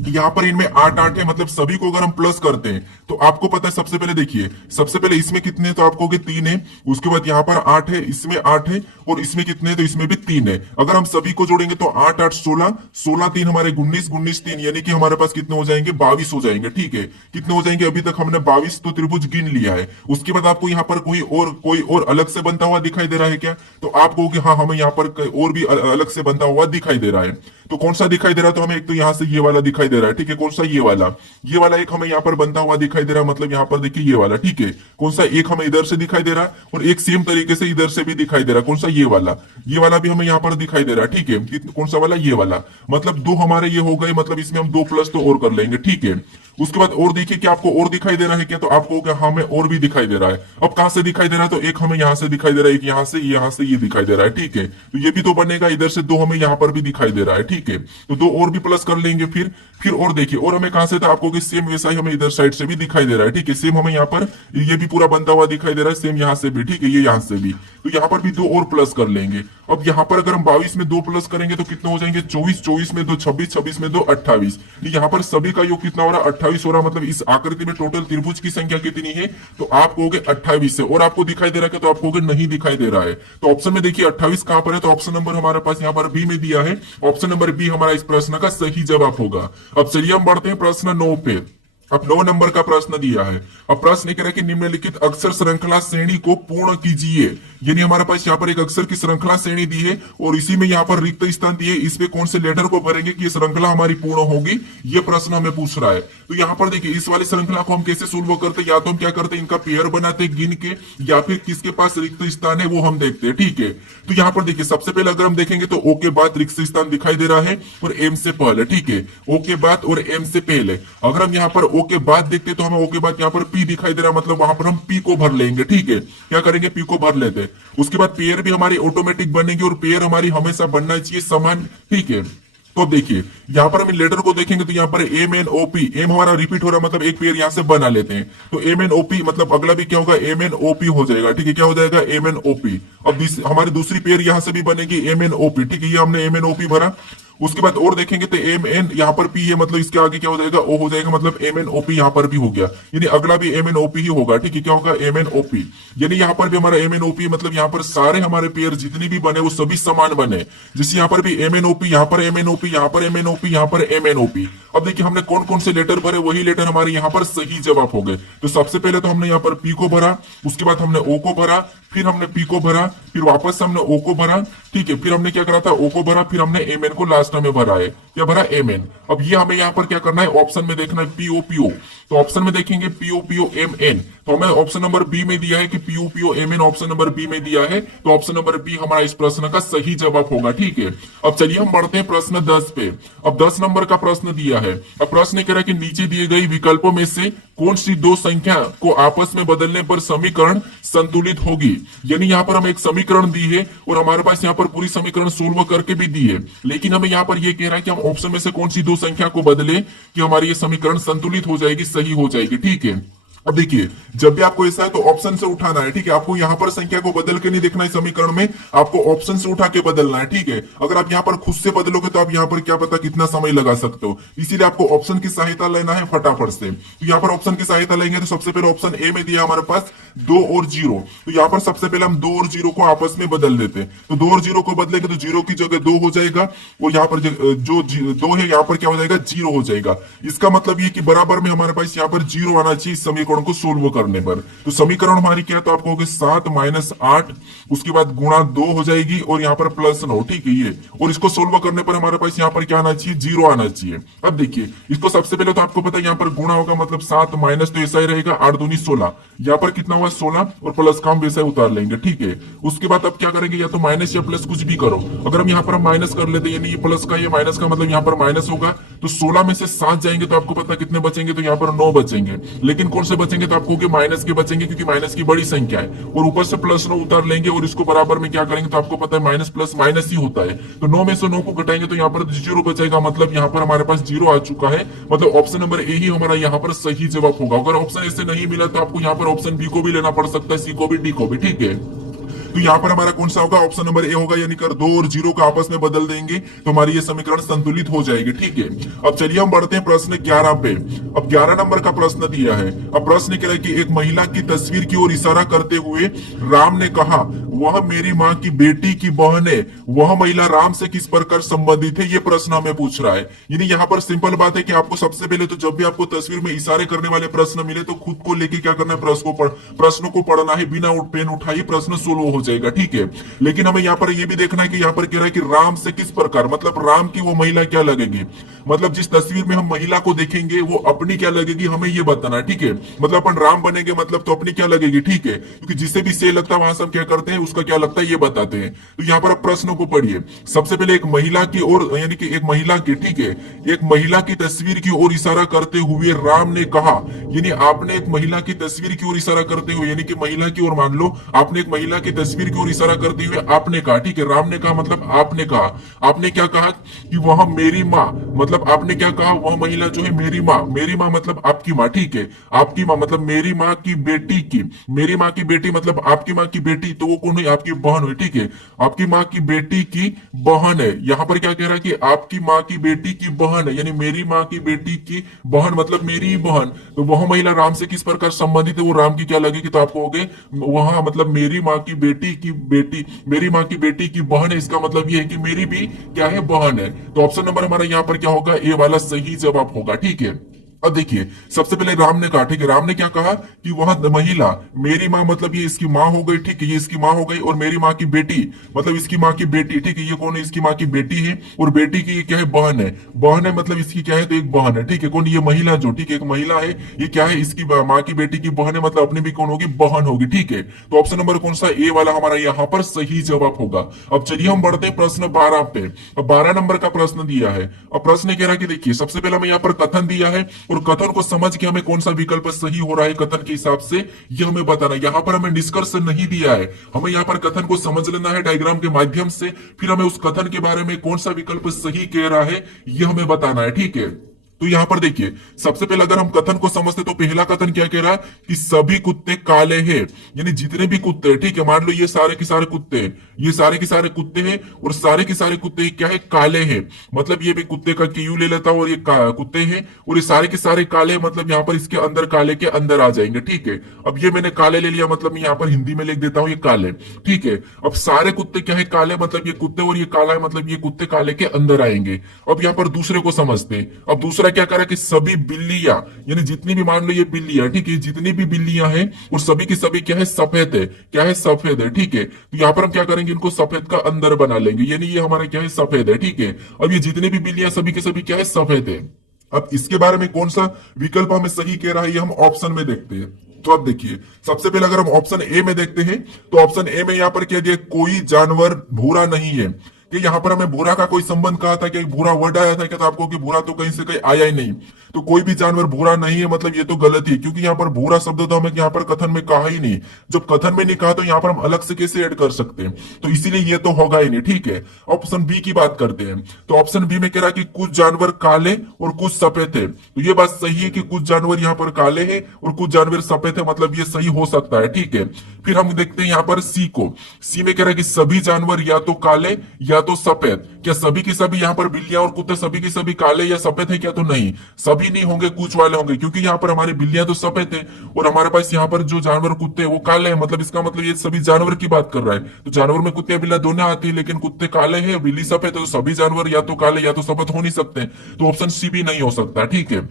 यहाँ पर इनमें 8 है, मतलब सभी को अगर हम प्लस करते हैं तो आपको पता है, सबसे पहले देखिए, सबसे पहले इसमें कितने हैं, तो आपको 3 है। उसके बाद यहाँ पर 8 है, इसमें 8 है, और इसमें कितने, तो इसमें भी 3 है। अगर हम सभी को जोड़ेंगे तो 8 8 16, 16 3 हमारे 19, 19 3, यानी कि हमारे पास कितने हो जाएंगे, 22 हो जाएंगे, ठीक है। कितने हो जाएंगे, अभी तक हमने 22 तो त्रिभुज गिन लिया है। उसके बाद आपको यहाँ पर कोई और अलग से बनता हुआ दिखाई दे रहा है क्या, तो आप कहोगे हाँ हमें यहाँ पर और भी अलग से बनता हुआ दिखाई दे रहा है। तो कौन सा दिखाई दे रहा है, तो हमें एक तो यहाँ से ये वाला दिखाई दे रहा है, ठीक है। कौन सा, ये वाला एक हमें यहाँ पर बनता हुआ दिखाई दे रहा है, मतलब यहाँ पर देखिए ये वाला, ठीक है। कौन सा, एक हमें इधर से दिखाई दे रहा है, और एक सेम तरीके से इधर से भी दिखाई दे रहा है। कौन सा, ये वाला भी हमें यहाँ पर दिखाई दे रहा है, ठीक है। कौन सा वाला, ये वाला, मतलब 2 हमारे ये हो गए, मतलब इसमें हम 2 प्लस तो और कर लेंगे, ठीक है। उसके बाद और देखिए कि आपको और दिखाई दे रहा है क्या, तो आपको क्या, हमें और भी दिखाई दे रहा है। अब कहां से दिखाई दे रहा है, तो एक हमें यहाँ से दिखाई दे रहा है, एक यहाँ से ये दिखाई दे रहा है, ठीक है। तो ये भी तो बनेगा, इधर से 2 हमें यहाँ पर भी दिखाई दे रहा है, ठीक है। तो 2 और भी प्लस कर लेंगे फिर और देखिए, और हमें कहां से था, आपको सेम वैसा ही हमें इधर साइड से भी दिखाई दे रहा है, ठीक है। सेम हमें यहाँ पर ये भी पूरा बनता हुआ दिखाई दे रहा है, सेम यहाँ से भी, ठीक है, ये यहाँ से भी। तो यहाँ पर भी 2 और प्लस कर लेंगे। अब यहाँ पर अगर हम 22 में 2 प्लस करेंगे तो कितने हो जाएंगे, 24, 24 में 2 26, 26 में 2 28। यहाँ पर सभी का योग कितना हो रहा है, 28 हो रहा, मतलब इस आकृति में टोटल त्रिभुज की संख्या कितनी है, तो आप कहोगे 28 है। और आपको दिखाई दे रहा है, तो आप कहोगे नहीं दिखाई दे रहा है। तो ऑप्शन में देखिए 28 कहां पर है, तो ऑप्शन नंबर हमारे पास यहाँ पर बी में दिया है। ऑप्शन नंबर बी हमारा इस प्रश्न का सही जवाब होगा। अब चलिए हम बढ़ते हैं प्रश्न 9 पे। अब 9 नंबर का प्रश्न दिया है। अब प्रश्न कह रहा है कि निम्नलिखित अक्षर श्रृंखला श्रेणी को पूर्ण कीजिए। यानी हमारे पास यहाँ पर एक अक्षर की श्रृंखला श्रेणी दी है, और इसी में यहाँ पर रिक्त स्थान दिए, इसमें कौन से लेटर को भरेंगे कि ये श्रृंखला हमारी पूर्ण होगी, ये प्रश्न हमें पूछ रहा है। तो यहाँ पर देखिए, इस वाली श्रृंखला को हम कैसे सोल्व करते हैं, या तो हम क्या करते हैं, इनका पेयर बनाते हैं गिन के, या फिर किसके पास रिक्त स्थान है वो हम देखते हैं, ठीक है। तो यहाँ पर देखिए, सबसे पहले अगर हम देखेंगे तो ओ के बाद रिक्त स्थान दिखाई दे रहा है, और एम से पहले, ठीक है। ओ के बाद और एम से पहले अगर हम यहाँ पर ओ के बाद देखते तो हमें ओ के बाद यहाँ पर पी दिखाई दे रहा है, मतलब वहां पर हम पी को भर लेंगे, ठीक है। क्या करेंगे, पी को भर लेते हैं। उसके बाद पेयर भी हमारी ऑटोमेटिक बनेगी, और पेयर हमारी हमेशा बनना चाहिए समान, ठीक है। तो देखिए यहाँ पर हम लेटर को देखेंगे तो यहाँ पर M N O P, M हमारा रिपीट हो रहा है, मतलब एक पेयर यहाँ से बना लेते हैं। तो एम एन ओ पी मतलब अगला भी क्या होगा, एम एन ओ पी हो जाएगा, ठीक है। क्या हो जाएगा, एम एन ओ पी। अब हमारी दूसरी पेयर यहाँ से भी बनेगी एम एन ओ पी, ठीक है। ये हमने एम एन ओ पी भरा। उसके बाद और देखेंगे तो एम एन यहाँ पर पी है, मतलब इसके आगे क्या हो जाएगा, ओ हो जाएगा, मतलब एम एन ओ पी यहाँ पर भी हो गया। यानी अगला भी एम एन ओ पी ही होगा, ठीक है। क्या होगा, एम एन ओ पी। यानी यहाँ पर भी हमारा एम एन ओ पी, मतलब यहाँ पर सारे हमारे पेयर जितने भी बने वो सभी समान बने। जैसे यहाँ पर भी एम एन ओ पी, यहाँ पर एम एन ओ पी, यहाँ पर एम एन ओ पी, यहाँ पर एम एन ओ पी। अब देखिए हमने कौन कौन से लेटर भरे, वही लेटर हमारे यहाँ पर सही जवाब हो गए। तो सबसे पहले तो हमने यहाँ पर पी को भरा, उसके बाद हमने ओ को भरा, फिर हमने पी को भरा, फिर वापस से हमने ओ को भरा, ठीक है। फिर हमने क्या करा था, ओ को भरा, फिर हमने एम एन को लास्ट में भरा है। क्या भरा, एम एन। अब ये हमें यहाँ पर क्या करना है, ऑप्शन में देखना है पीओ पीओ। तो ऑप्शन में देखेंगे पीओ पीओ एम एन, तो हमें ऑप्शन नंबर बी में दिया है कि P O P O M N, option number B में दिया है। तो ऑप्शन नंबर बी हमारा इस प्रश्न का सही जवाब होगा, ठीक है। अब चलिए हम बढ़ते हैं प्रश्न 10 पे। अब 10 नंबर का प्रश्न दिया है। अब प्रश्न कह रहा है कि नीचे दिए गई विकल्पों में से कौन सी 2 संख्या को आपस में बदलने पर समीकरण संतुलित होगी। यानी यहाँ पर हम एक समीकरण दी है, और हमारे पास यहाँ पर पूरी समीकरण सोल्व करके भी दी है, लेकिन हमें यहाँ पर ये कह रहा है कि हम ऑप्शन में से कौन सी 2 संख्या को बदले कि हमारी ये समीकरण संतुलित हो जाएगी, सही हो जाएगी, ठीक है। अब देखिए जब भी आपको ऐसा है तो ऑप्शन से उठाना है, ठीक है। आपको यहाँ पर संख्या को बदल के नहीं देखना है समीकरण में, आपको ऑप्शन से उठा के बदलना है, ठीक है। अगर आप यहाँ पर खुद से बदलोगे तो आप यहाँ पर क्या पता कितना समय लगा सकते हो, इसीलिए आपको ऑप्शन की सहायता लेना है फटाफट से। तो यहाँ पर ऑप्शन की सहायता लेंगे तो सबसे पहले ऑप्शन ए में दिया हमारे पास 2 और 0। तो यहाँ पर सबसे पहले हम 2 और 0 को आपस में बदल देते हैं। तो 2 और 0 को बदलेंगे तो 0 की जगह 2 हो जाएगा, और यहाँ पर जो 2 है यहाँ पर क्या हो जाएगा, 0 हो जाएगा। इसका मतलब ये कि बराबर में हमारे पास यहाँ पर 0 आना चाहिए इस समीकरण को सोल्व करने पर। तो समीकरण हमारी क्या है, तो आपको 7 - 8, उसके बाद गुणा 2 हो जाएगी, और यहाँ पर प्लस 9, ठीक है ये। और इसको सोल्व करने पर हमारे पास यहाँ पर क्या आना चाहिए, 0 आना चाहिए। अब देखिए इसको सबसे पहले तो आपको पता है यहाँ पर गुणा होगा, मतलब 7 माइनस तो ऐसा ही रहेगा, 8 दूनी 16। यहाँ पर कितना हुआ 16, और प्लस का हम वैसा उतार लेंगे, ठीक है। उसके बाद अब क्या करेंगे, या तो माइनस या प्लस कुछ भी करो। अगर हम यहाँ पर माइनस कर लेते, यानी ये प्लस का ये माइनस का, मतलब यहाँ पर माइनस होगा, तो 16 में से 7 जाएंगे तो आपको पता कितने बचेंगे, तो यहाँ पर 9 बचेंगे। लेकिन कौन से बचेंगे तो आपको माइनस के बचेंगे, क्योंकि माइनस की बड़ी संख्या है, और ऊपर से प्लस 9 उतार लेंगे और इसको बराबर में क्या करेंगे तो आपको पता है माइनस प्लस माइनस ही होता है। तो 9 में से 9 को घटाएंगे तो यहाँ पर 0 बचेगा, मतलब यहाँ पर हमारे पास 0 आ चुका है। मतलब ऑप्शन नंबर ए ही हमारा यहाँ पर सही जवाब होगा। अगर ऑप्शन ए से नहीं मिला तो आपको यहाँ पर ऑप्शन बी को भी लेना पड़ सकता है, सी को भी, डी को भी, ठीक है। तो यहाँ पर हमारा कौन सा होगा, ऑप्शन नंबर ए होगा, यानी कर 2 और 0 का आपस में बदल देंगे तो हमारी ये समीकरण संतुलित हो जाएगी, ठीक है। अब चलिए हम बढ़ते हैं प्रश्न 11 पे। अब 11 नंबर का प्रश्न दिया है। अब प्रश्न कह रहा है कि एक महिला की तस्वीर की ओर इशारा करते हुए राम ने कहा, वह मेरी माँ की बेटी की बहन है। वह महिला राम से किस प्रकार संबंधित है, ये प्रश्न हमें पूछ रहा है। यानी यहाँ पर सिंपल बात है कि आपको सबसे पहले तो जब भी आपको तस्वीर में इशारे करने वाले प्रश्न मिले तो खुद को लेके क्या करना है, प्रश्नों को पढ़ना है, बिना पेन उठाए प्रश्न सोल्व हो जाएगा, ठीक है। लेकिन हमें यहाँ पर यह भी देखना है कि यहाँ पर कह रहा है कि राम से किस प्रकार, मतलब राम की वो महिला क्या लगेगी, मतलब जिस तस्वीर में हम महिला को देखेंगे वो अपनी क्या लगेगी, हमें ये बताना है, ठीक है। मतलब अपन राम बनेंगे मतलब तो अपनी क्या लगेगी, ठीक है, क्योंकि जिसे भी से लगता है वहां से हम क्या करते हैं, उसका क्या लगता है ये बताते हैं। तो यहाँ पर आप प्रश्नों को पढ़िए। सबसे पहले एक महिला की ओर, यानी कि एक महिला की, ठीक है, एक महिला की तस्वीर की ओर इशारा करते हुए राम ने कहा, यानी आपने एक महिला की तस्वीर की ओर इशारा करते हुए, यानी कि महिला की ओर, मान लो आपने एक महिला की तस्वीर की ओर इशारा करते हुए आपने कहा, ठीक है, राम ने कहा मतलब आपने कहा, आपने क्या कहा कि वह मेरी माँ, मतलब आपने क्या कहा, वह महिला जो है मेरी माँ मतलब आपकी माँ, ठीक है, आपकी माँ मतलब मेरी माँ की बेटी की, मेरी माँ की बेटी मतलब आपकी माँ की बेटी, तो वो कौन हुई, आपकी बहन हुई, ठीक है, आपकी माँ की बेटी की बहन है। यहाँ पर क्या कह रहा है कि आपकी माँ की बेटी की बहन है, यानी मेरी माँ की बेटी की बहन मतलब मेरी बहन। तो वह महिला राम से किस प्रकार संबंधित है, वो राम की क्या लगेगी, तो आपको हो गए वहां मतलब मेरी माँ की बेटी की बेटी, मेरी माँ की बेटी की बहन है, इसका मतलब ये है कि मेरी भी क्या है, बहन है। तो ऑप्शन नंबर हमारा यहाँ पर क्या होगा, ए वाला सही जवाब होगा, ठीक है। अब देखिए सबसे पहले राम ने कहा, ठीक है, राम ने क्या कहा कि वह महिला मेरी माँ मतलब ये इसकी माँ हो गई, ठीक है, ये इसकी माँ हो गई, और मेरी माँ की बेटी मतलब इसकी माँ की बेटी, ठीक है, ये कौन है, इसकी माँ की बेटी है, और बेटी की ये क्या है, बहन है, बहन है मतलब इसकी क्या है, तो एक बहन है, ठीक है, कौन, ये महिला जो, ठीक है, एक महिला है, ये क्या है, इसकी माँ की बेटी की बहन है, मतलब अपनी भी कौन होगी, बहन होगी, ठीक है। तो ऑप्शन नंबर कौन सा, ए वाला हमारा यहाँ पर सही जवाब होगा। अब चलिए हम बढ़ते हैं प्रश्न 12 पे। अब 12 नंबर का प्रश्न दिया है। अब प्रश्न कह रहा है कि देखिए सबसे पहले हमें यहाँ पर कथन दिया है, और कथन को समझ के हमें कौन सा विकल्प सही हो रहा है कथन के हिसाब से ये हमें बताना है। यहाँ पर हमें निष्कर्ष नहीं दिया है, हमें यहाँ पर कथन को समझ लेना है डायग्राम के माध्यम से, फिर हमें उस कथन के बारे में कौन सा विकल्प सही कह रहा है ये हमें बताना है, ठीक है। तो यहाँ पर देखिए सबसे पहले अगर हम कथन को समझते तो पहला कथन क्या कह रहा है कि सभी कुत्ते काले हैं, यानी जितने भी कुत्ते हैं, ठीक है, मान लो ये सारे के सारे कुत्ते हैं, ये सारे के सारे कुत्ते हैं, और सारे के सारे कुत्ते क्या है, काले हैं, मतलब ये भी कुत्ते का क्यू ले लेता हूं, और ये कुत्ते हैं, और ये सारे के सारे काले हैं, मतलब यहाँ पर इसके अंदर काले के अंदर आ जाएंगे, ठीक है। अब ये मैंने काले ले लिया, मतलब मैं यहाँ पर हिंदी में लिख देता हूँ ये काले, ठीक है। अब सारे कुत्ते क्या है, काले, मतलब ये कुत्ते, और ये काला है मतलब ये कुत्ते काले के अंदर आएंगे। अब यहाँ पर दूसरे को समझते हैं। अब दूसरा क्या करा कि सभी बिल्लियां, यानी जितनी भी, मान लो ये बिल्लियां, ठीक है, जितनी भी बिल्लियां हैं और सभी की सभी क्या है, सफेद है, क्या है, सफेद है, ठीक है। तो यहाँ पर हम क्या करेंगे, इनको सफेद का अंदर बना लेंगे, यानी ये हमारा क्या है, सफेद है, ठीक है। अब ये जितने भी बिल्लियां सभी के सभी क्या है, सफेद है। अब इसके बारे में कौन सा विकल्प हमें सही कह रहा है ये हम ऑप्शन में देखते हैं। तो अब देखिए सबसे पहले अगर हम ऑप्शन ए में देखते हैं तो ऑप्शन ए में यहाँ पर क्या दिया, कोई जानवर भूरा नहीं है, कि यहाँ पर हमें भूरा का कोई संबंध कहा था कि भूरा वर्ड आया था क्या, तो आपको कि भूरा तो कहीं से कहीं आया ही नहीं, तो कोई भी जानवर भूरा नहीं है, मतलब ये तो गलत ही, क्योंकि यहाँ पर भूरा शब्द तो हमें यहाँ पर कथन में कहा ही नहीं। जब कथन में नहीं कहा तो यहाँ पर हम अलग से कैसे ऐड कर सकते हैं, तो इसीलिए ये तो होगा ही नहीं, ठीक है। ऑप्शन बी की बात करते हैं। तो ऑप्शन बी में कह रहा कि कुछ जानवर काले और कुछ सफेद है, तो ये बात सही है कि कुछ जानवर यहाँ पर काले हैं और कुछ जानवर सफेद है, मतलब ये सही हो सकता है, ठीक है। फिर हम देखते हैं यहाँ पर सी को। सी में कह रहा है कि सभी जानवर या तो काले या तो सफेद। क्या सभी की सभी यहाँ पर बिल्लियां और कुत्ते सभी की सभी काले या सफेद है क्या, तो नहीं, सभी नहीं होंगे, कुछ वाले होंगे, क्योंकि यहाँ पर हमारी बिल्लियां तो सफेद है और हमारे पास यहाँ पर जो जानवर कुत्ते वो काले हैं, मतलब इसका मतलब ये सभी जानवर की बात कर रहा है। तो जानवर में कुत्ते बिल्लियां दोनों आती है, लेकिन कुत्ते काले हैं बिल्ली सफेद है, तो सभी जानवर या तो काले या तो सफेद हो नहीं सकते, तो ऑप्शन सी भी नहीं हो सकता, ठीक है।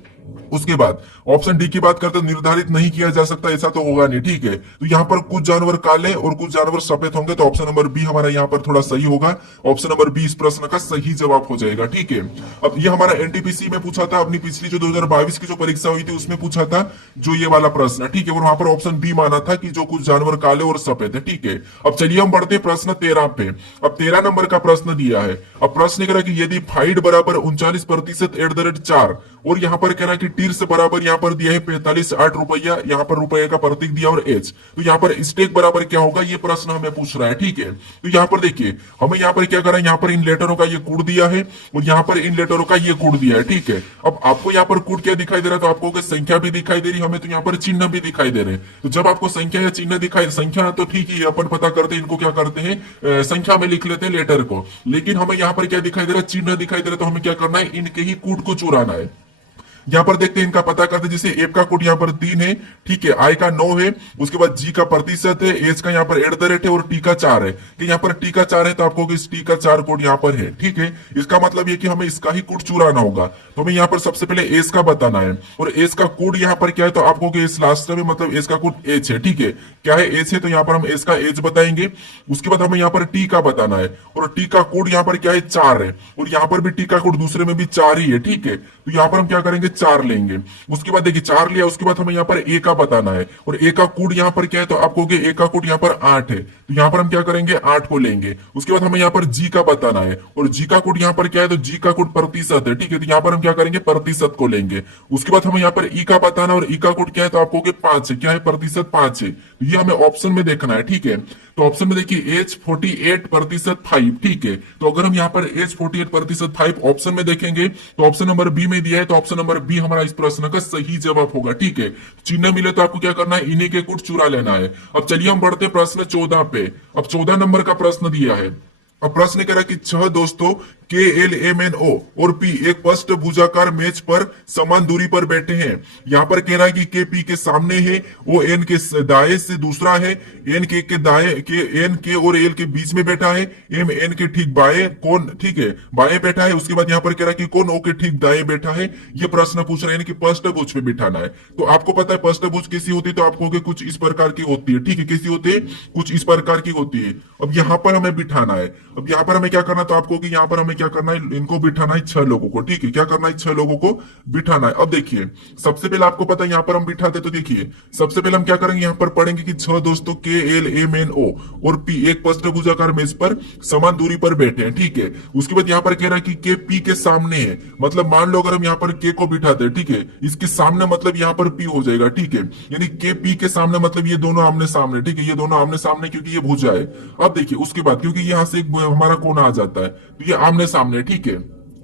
उसके बाद ऑप्शन डी की बात करते निर्धारित नहीं किया जा सकता, ऐसा तो होगा नहीं, ठीक है। तो यहाँ पर कुछ जानवर काले और कुछ जानवर सफेद होंगे, तो ऑप्शन नंबर बी हमारा यहाँ पर थोड़ा सही होगा। ऑप्शन नंबर बी इस प्रश्न का सही जवाब हो जाएगा, ठीक है। अब ये हमारा एनटीपीसी में पूछा था, अपनी पिछली जो 2022 की जो परीक्षा हुई थी उसमें पूछा था जो ये वाला प्रश्न, ठीक है, और वहां पर ऑप्शन बी माना था कि जो कुछ जानवर काले और सफेद है, ठीक है। अब चलिए हम बढ़ते प्रश्न 13 पे। अब 13 नंबर का प्रश्न दिया है। अब प्रश्न कह रहा है कि यदि फाइड बराबर 39% @ 4 और यहाँ पर कह रहा है कि टीर से बराबर यहाँ पर दिया है 45.8 रुपया, यहाँ पर रुपये का प्रतीक दिया और एच, तो यहाँ पर स्टेक बराबर क्या होगा ये प्रश्न हमें पूछ रहा है। ठीक है, तो यहाँ पर देखिए हमें यहाँ पर क्या करा है, यहाँ पर इन लेटरों का ये कोड दिया है और यहाँ पर इन लेटरों का ये कोड दिया है। ठीक है, अब आपको यहाँ पर कोड क्या दिखाई दे रहा है, तो आपको संख्या भी दिखाई दे रही है, हमें तो यहाँ पर चिन्ह भी दिखाई दे रहे हैं। तो जब आपको संख्या या चिन्ह दिखाई, संख्या तो ठीक ही अपन पता करते हैं, इनको क्या करते हैं संख्या में लिख लेते हैं लेटर को, लेकिन हमें यहाँ पर क्या दिखाई दे रहा है, चिन्ह दिखाई दे रहा है, तो हमें क्या करना है, इनके ही कोड को चुराना है। यहाँ पर देखते हैं इनका पता करते हैं, जैसे एफ का कोड यहाँ पर 3 है, ठीक है, आई का 9 है, उसके बाद जी का प्रतिशत है, एच का यहाँ पर @ है और टी का 4 है। कि यहाँ पर टी का 4 है तो आपको इस टी का 4 कोड यहाँ पर है। ठीक है, इसका मतलब ये कि हमें इसका ही कोड चुराना होगा, तो हमें यहाँ पर सबसे पहले एच का बताना है और एच का कोड यहाँ पर क्या है, तो आपको इस लास्ट में मतलब एच का कोड एच है। ठीक है, क्या है, एच है, तो यहाँ पर हम एच का एच बताएंगे। उसके बाद हमें यहाँ पर टी का बताना है और टी का कोड यहाँ पर क्या है, 4 है, और यहाँ पर भी टी का कोड दूसरे में भी 4 ही है। ठीक है, तो यहाँ पर हम क्या करेंगे, 4 लेंगे। उसके बाद देखिए 4 लिया, उसके बाद हमें यहाँ पर ए का बताना है और ए का कोड यहाँ पर क्या है, तो आपको ए का कोड यहाँ पर 8 है, तो यहाँ पर हम क्या करेंगे, 8 को लेंगे। उसके बाद हमें यहाँ पर जी का बताना है और जी का कोड यहाँ पर क्या है, तो जी का कोड प्रतिशत है। ठीक है, तो यहाँ पर हम क्या करेंगे, प्रतिशत को लेंगे। उसके बाद हमें यहाँ पर ई का बताना और ई का कोड क्या है, तो आपको 5 है, क्या है, प्रतिशत 5 है, तो ये हमें ऑप्शन में देखना है। ठीक है, तो ऑप्शन में देखिए एच 48% 5। ठीक है, तो अगर हम यहाँ पर एच 48% 5 ऑप्शन में देखेंगे तो ऑप्शन नंबर बी में दिया है, तो ऑप्शन नंबर बी हमारा इस प्रश्न का सही जवाब होगा। ठीक है, चिन्ह मिले तो आपको क्या करना है, इन्हीं के कोड चुरा लेना है। अब चलिए हम बढ़ते प्रश्न 14 पे। अब 14 नंबर का प्रश्न दिया है। अब प्रश्न कह रहा है कि 6 दोस्तों के एल एम एन ओ और पी एक स्पष्ट भुजाकार मेज पर समान दूरी पर बैठे हैं। यहाँ पर कह रहा है कि के पी के सामने है, ओ एन के दाएं से दूसरा है, एन के दाएं के एन के और एल के बीच में बैठा है, एम एन के ठीक बाएं, कौन ठीक है बाएं बैठा है। उसके बाद यहाँ पर कह रहा है कि कौन ओ के ठीक दाएं बैठा है। ये प्रश्न पूछ रहे हैं कि स्पष्टभुज पे बिठाना है। तो आपको पता है स्पष्टभुज कैसी होती है, तो आपको कुछ इस प्रकार की होती है। ठीक है, कैसी होती है, कुछ इस प्रकार की होती है। अब यहाँ पर हमें बिठाना है। अब यहाँ पर हमें क्या करना है, तो आपको कि यहाँ पर हमें क्या करना है, इनको बिठाना है 6 लोगों को। ठीक है, क्या करना है, 6 लोगों को बिठाना है। अब देखिए सबसे पहले आपको पता है यहाँ पर हम बिठाते, तो देखिए सबसे पहले हम क्या करेंगे, यहाँ पर पढ़ेंगे कि 6 दोस्तों के एल एम एन ओ और पी एक स्पष्टभुजाकार मेज पर समान दूरी पर बैठे हैं। ठीक है, उसके बाद यहाँ पर कह रहा है कि के पी के सामने है, मतलब मान लो अगर हम यहाँ पर के को बिठाते हैं, ठीक है, इसके सामने मतलब यहाँ पर पी हो जाएगा। ठीक है, यानी के पी के सामने मतलब ये दोनों आमने सामने। ठीक है, ये दोनों आमने सामने क्योंकि ये भुजा है। अब देखिए उसके बाद क्योंकि यहाँ से एक हमारा कोना आ जाता है, तो ये आमने सामने। ठीक है,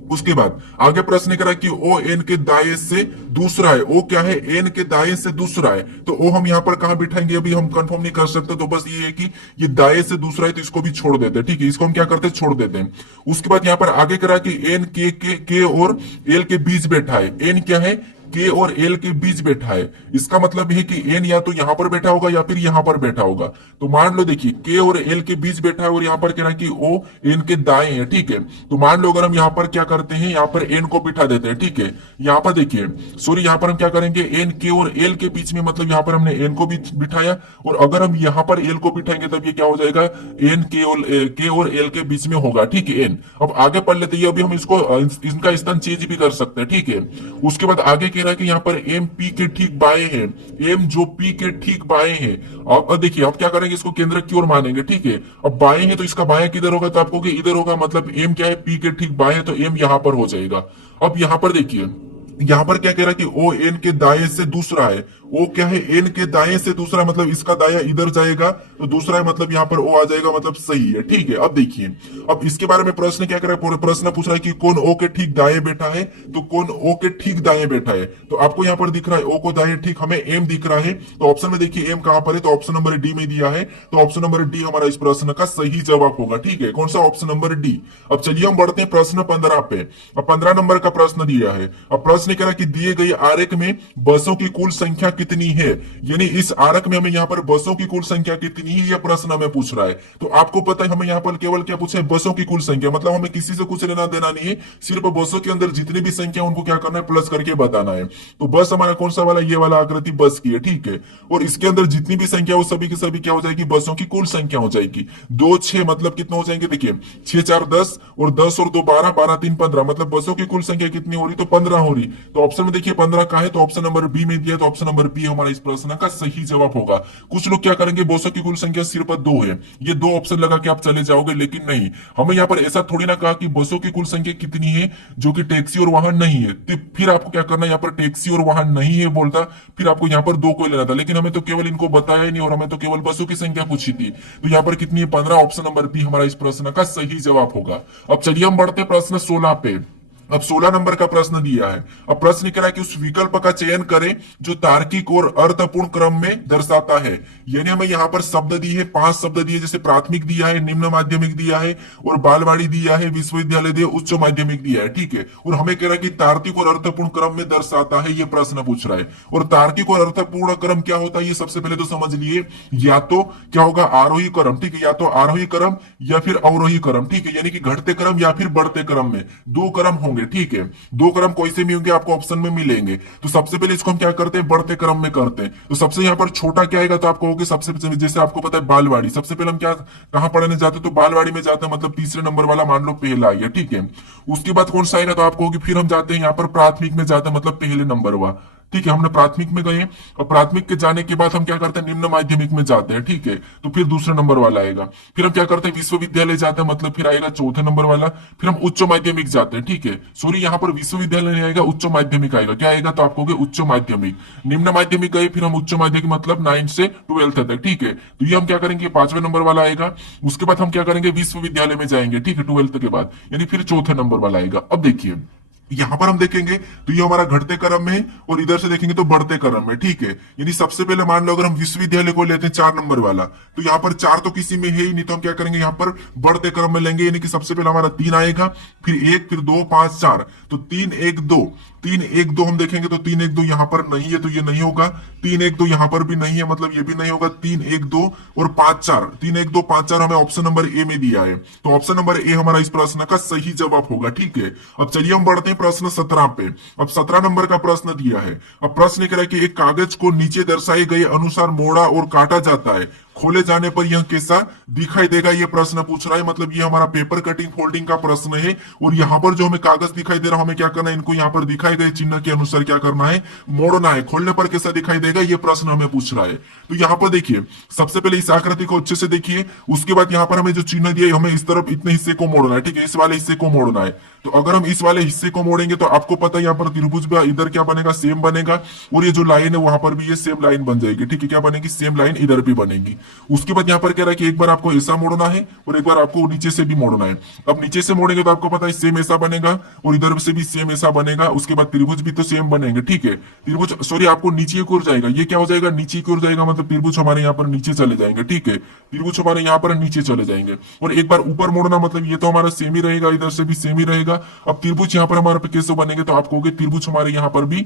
उसके बाद आगे प्रश्न करा कि ओ एन के दाएं से दूसरा है। ओ क्या है, एन के दाएं से दूसरा है, तो ओ हम यहाँ पर कहां बिठाएंगे अभी हम कंफर्म नहीं कर सकते, तो बस ये है कि ये दाएं से दूसरा है, तो इसको भी छोड़ देते हैं। ठीक है, इसको हम क्या करते हैं, छोड़ देते हैं। उसके बाद यहाँ पर आगे करा कि एन के और एल के बीच बैठा है। एन क्या है, के और एल के बीच बैठा है। इसका मतलब है कि एन या तो यहां पर बैठा होगा या फिर यहां पर बैठा होगा। तो मान लो देखिए के और एल के बीच बैठा है और यहाँ पर कह रहा है कि ओ एन के दाएं है। ठीक है, तो मान लो अगर हम यहाँ पर क्या करते हैं, यहाँ पर एन को बिठा देते हैं। ठीक है, यहाँ पर देखिए सॉरी यहाँ पर हम क्या करेंगे, एन के और एल के बीच में, मतलब यहाँ पर हमने एन को भी बिठाया और अगर हम यहाँ पर एल को बिठाएंगे तब ये क्या हो जाएगा, एन के और एल के बीच में होगा। ठीक है, एन। अब आगे पढ़ लेते हैं, अभी हम इसको इनका स्थान चेंज भी कर सकते हैं। ठीक है, उसके बाद आगे कह रहा है कि यहाँ पर एम पी के ठीक बाएं है, एम जो पी के ठीक बाएं है। अब देखिए अब क्या करेंगे, इसको केंद्र की ओर मानेंगे। ठीक है, अब बाएं है तो इसका बाएं किधर होगा, तो आपको इधर होगा, मतलब एम क्या है, पी के ठीक बाएं है, तो एम यहां पर हो जाएगा। अब यहां पर देखिए यहाँ पर क्या कह रहा है कि ओ एन के दाएं से दूसरा है। ओ क्या है, एन के दाएं से दूसरा, मतलब इसका दाया इधर जाएगा तो दूसरा है, मतलब यहाँ पर ओ आ जाएगा, मतलब सही है। ठीक है, अब देखिए अब इसके बारे में प्रश्न क्या कर रहा है, प्रश्न पूछ रहा है कि कौन ओ के ठीक दाएं बैठा है, तो कौन ओ के ठीक दाएं बैठा है। तो आपको यहाँ पर दिख रहा है ओ को दाएं, ठीक, हमें एम दिख रहा है, तो ऑप्शन में देखिए एम कहां पर है, तो ऑप्शन नंबर डी में दिया है, तो ऑप्शन नंबर डी हमारा इस प्रश्न का सही जवाब होगा। ठीक है, कौन सा, ऑप्शन नंबर डी। अब चलिए हम बढ़ते हैं प्रश्न 15 पे। अब 15 नंबर का प्रश्न दिया है। अब प्रश्न कह रहा है कि दिए गए आरेख में बसों की कुल संख्या कितनी है, यानी इस आरेख में हमें यहाँ पर बसों की कुल संख्या कितनी है यह प्रश्न हमें पूछ रहा है। तो आपको पता है हमें यहाँ पर केवल क्या पूछा है, बसों की कुल संख्या, मतलब हमें किसी से कुछ लेना देना नहीं है, सिर्फ बसों के अंदर जितनी भी संख्या उनको क्या करना है, प्लस करके बताना है। तो बस हमारा कौन सा वाला, ये वाला आकृति बस की है। ठीक है, और इसके अंदर जितनी भी संख्या वो सभी की सभी क्या हो जाएगी, बसों की कुल संख्या हो जाएगी। 2 6 मतलब कितना हो जाएंगे, देखिए 6 4 10 और 10 और 2 12, 12 3 15, मतलब बसों की कुल संख्या कितनी हो रही, तो 15 हो रही। तो ऑप्शन में देखिए 15 का है, तो ऑप्शन नंबर बी में दिया, तो ऑप्शन नंबर बी हमारा इस प्रश्न का सही जवाब होगा। कुछ लोग क्या करेंगे, बोसो की कुल संख्या सिर्फ 2 है, ये 2 ऑप्शन लगा के आप चले जाओगे, लेकिन नहीं, हमें यहाँ पर ऐसा थोड़ी ना कहा कि बोसो की कुल संख्या कितनी है जो कि टैक्सी और वाहन नहीं है, तो फिर आपको क्या करना है, यहाँ पर टैक्सी और वाहन नहीं है बोलता, फिर आपको यहाँ पर 2 को लेना था, लेकिन हमें तो केवल इनको बताया ही नहीं और हमें तो केवल बसों की संख्या पूछी थी। तो यहाँ पर कितनी है, 15, ऑप्शन नंबर बी हमारा इस प्रश्न का सही जवाब होगा। अब चलिए हम बढ़ते प्रश्न 16 पे। अब 16 नंबर का प्रश्न दिया है। अब प्रश्न कह रहा है कि उस विकल्प का चयन करें जो तार्किक और अर्थपूर्ण क्रम में दर्शाता है। यानी हमें यहाँ पर शब्द दी है, 5 शब्द दिए, जैसे प्राथमिक दिया है, निम्न माध्यमिक दिया है और बालवाड़ी दिया है, विश्वविद्यालय दिया, उच्च माध्यमिक दिया है, ठीक है। और हमें कह रहा है कि तार्किक और अर्थपूर्ण क्रम में दर्शाता है, ये प्रश्न पूछ रहा है। और तार्किक और अर्थपूर्ण क्रम क्या होता है, ये सबसे पहले तो समझ लिए, या तो क्या होगा, आरोही क्रम, ठीक है, या तो आरोही क्रम या फिर अवरोही क्रम, ठीक है, यानी कि घटते क्रम या फिर बढ़ते क्रम में 2 क्रम होंगे, ठीक है। 2 क्रम कोई से भी होंगे, आपको ऑप्शन में मिलेंगे। तो सबसे पहले इसको हम क्या करते हैं, बढ़ते क्रम में करते हैं। तो सबसे यहाँ पर छोटा क्या आएगा, तो आप कहोगे सबसे, जैसे आपको पता है बालवाड़ी, सबसे पहले हम क्या कहां पढ़ने जाते हैं, तो बालवाड़ी में जाते हैं, मतलब तीसरे नंबर वाला मान लो पहला आएगा, ठीक है। उसके बाद कौन सा आएगा, तो आप कहोगे फिर हम जाते हैं यहाँ पर प्राथमिक में जाते हैं, मतलब पहले नंबर हुआ, ठीक है, हमने प्राथमिक में गए और प्राथमिक के जाने के बाद हम क्या करते हैं, निम्न माध्यमिक में जाते हैं, ठीक है, तो फिर दूसरे नंबर वाला आएगा। फिर हम क्या करते हैं, विश्वविद्यालय जाते हैं, मतलब फिर आएगा चौथे नंबर वाला। फिर हम उच्च माध्यमिक जाते हैं, ठीक है, सॉरी यहाँ पर विश्वविद्यालय नहीं आएगा, उच्च माध्यमिक आएगा, क्या आएगा, तो आप कहोगे उच्च माध्यमिक। निम्न माध्यमिक गए, फिर हम उच्च माध्यमिक मतलब 9 से 12 तक, ठीक है, तो ये हम क्या करेंगे, 5वें नंबर वाला आएगा। उसके बाद हम क्या करेंगे, विश्वविद्यालय में जाएंगे, ठीक है, 12th के बाद, यानी फिर चौथे नंबर वाला आएगा। अब देखिए यहां पर हम देखेंगे तो ये हमारा घटते क्रम में है और इधर से देखेंगे तो बढ़ते क्रम में, ठीक है। यानी सबसे पहले मान लो अगर हम विश्वविद्यालय को लेते हैं 4 नंबर वाला, तो यहाँ पर 4 तो किसी में है ही नहीं, तो हम क्या करेंगे, यहाँ पर बढ़ते क्रम में लेंगे, यानी कि सबसे पहले हमारा 3 आएगा, फिर 1, फिर 2, 5, 4, तो 3 1 2, 3 1 2 हम देखेंगे तो 3 1 2 यहाँ पर नहीं है, तो ये नहीं होगा। 3 1 2 यहाँ पर भी नहीं है, मतलब ये भी नहीं होगा। 3 1 2 और 5 4, 3 1 2 5 4 हमें ऑप्शन नंबर ए में दिया है, तो ऑप्शन नंबर ए हमारा इस प्रश्न का सही जवाब होगा, ठीक है। अब चलिए हम बढ़ते हैं प्रश्न 17 पे। अब 17 नंबर का प्रश्न दिया है। अब प्रश्न कह रहा है कि एक कागज को नीचे दर्शाए गए अनुसार मोड़ा और काटा जाता है, खोले जाने पर यह कैसा दिखाई देगा, ये प्रश्न पूछ रहा है। मतलब ये हमारा पेपर कटिंग फोल्डिंग का प्रश्न है और यहाँ पर जो हमें कागज दिखाई दे रहा है, हमें क्या करना है, इनको यहाँ पर दिखाए गए चिन्ह के अनुसार क्या करना है, मोड़ना है। खोलने पर कैसा दिखाई देगा, ये प्रश्न हमें पूछ रहा है। तो यहाँ पर देखिए सबसे पहले इस आकृति को अच्छे से देखिए, उसके बाद यहाँ पर हमें जो चिन्ह दिया, हमें इस तरफ इतने हिस्से को मोड़ना है, ठीक है, इस वाले हिस्से को मोड़ना है। तो अगर हम इस वाले हिस्से को मोड़ेंगे तो आपको पता है यहाँ पर त्रिभुज इधर क्या बनेगा, सेम बनेगा, और ये जो लाइन है वहां पर भी ये सेम लाइन बन जाएगी, ठीक है, क्या बनेगी, सेम लाइन इधर भी बनेगी। उसके बाद यहाँ पर कह रहा है कि एक बार आपको ऐसा मोड़ना है और एक बार आपको नीचे से भी मोड़ना है। अब नीचे से मोड़ेंगे तो आपको पता है सेम ऐसा बनेगा और इधर से भी सेम ऐसा बनेगा। उसके बाद त्रिभुज भी तो सेम बनेंगे, ठीक है, त्रिभुज सॉरी आपको नीचे की ओर जाएगा, ये क्या हो जाएगा, नीचे की ओर जाएगा, मतलब त्रिभुज हमारे यहाँ पर नीचे चले जाएंगे, ठीक है, त्रिभुज हमारे यहाँ पर नीचे चले जाएंगे। और एक बार ऊपर मोड़ना, मतलब ये तो हमारा सेम ही रहेगा, इधर से भी सेम ही रहेगा। अब त्रिभुज यहाँ पर हमारे कैसे बनेंगे, तो आप कहोगे त्रिभुज हमारे यहाँ पर भी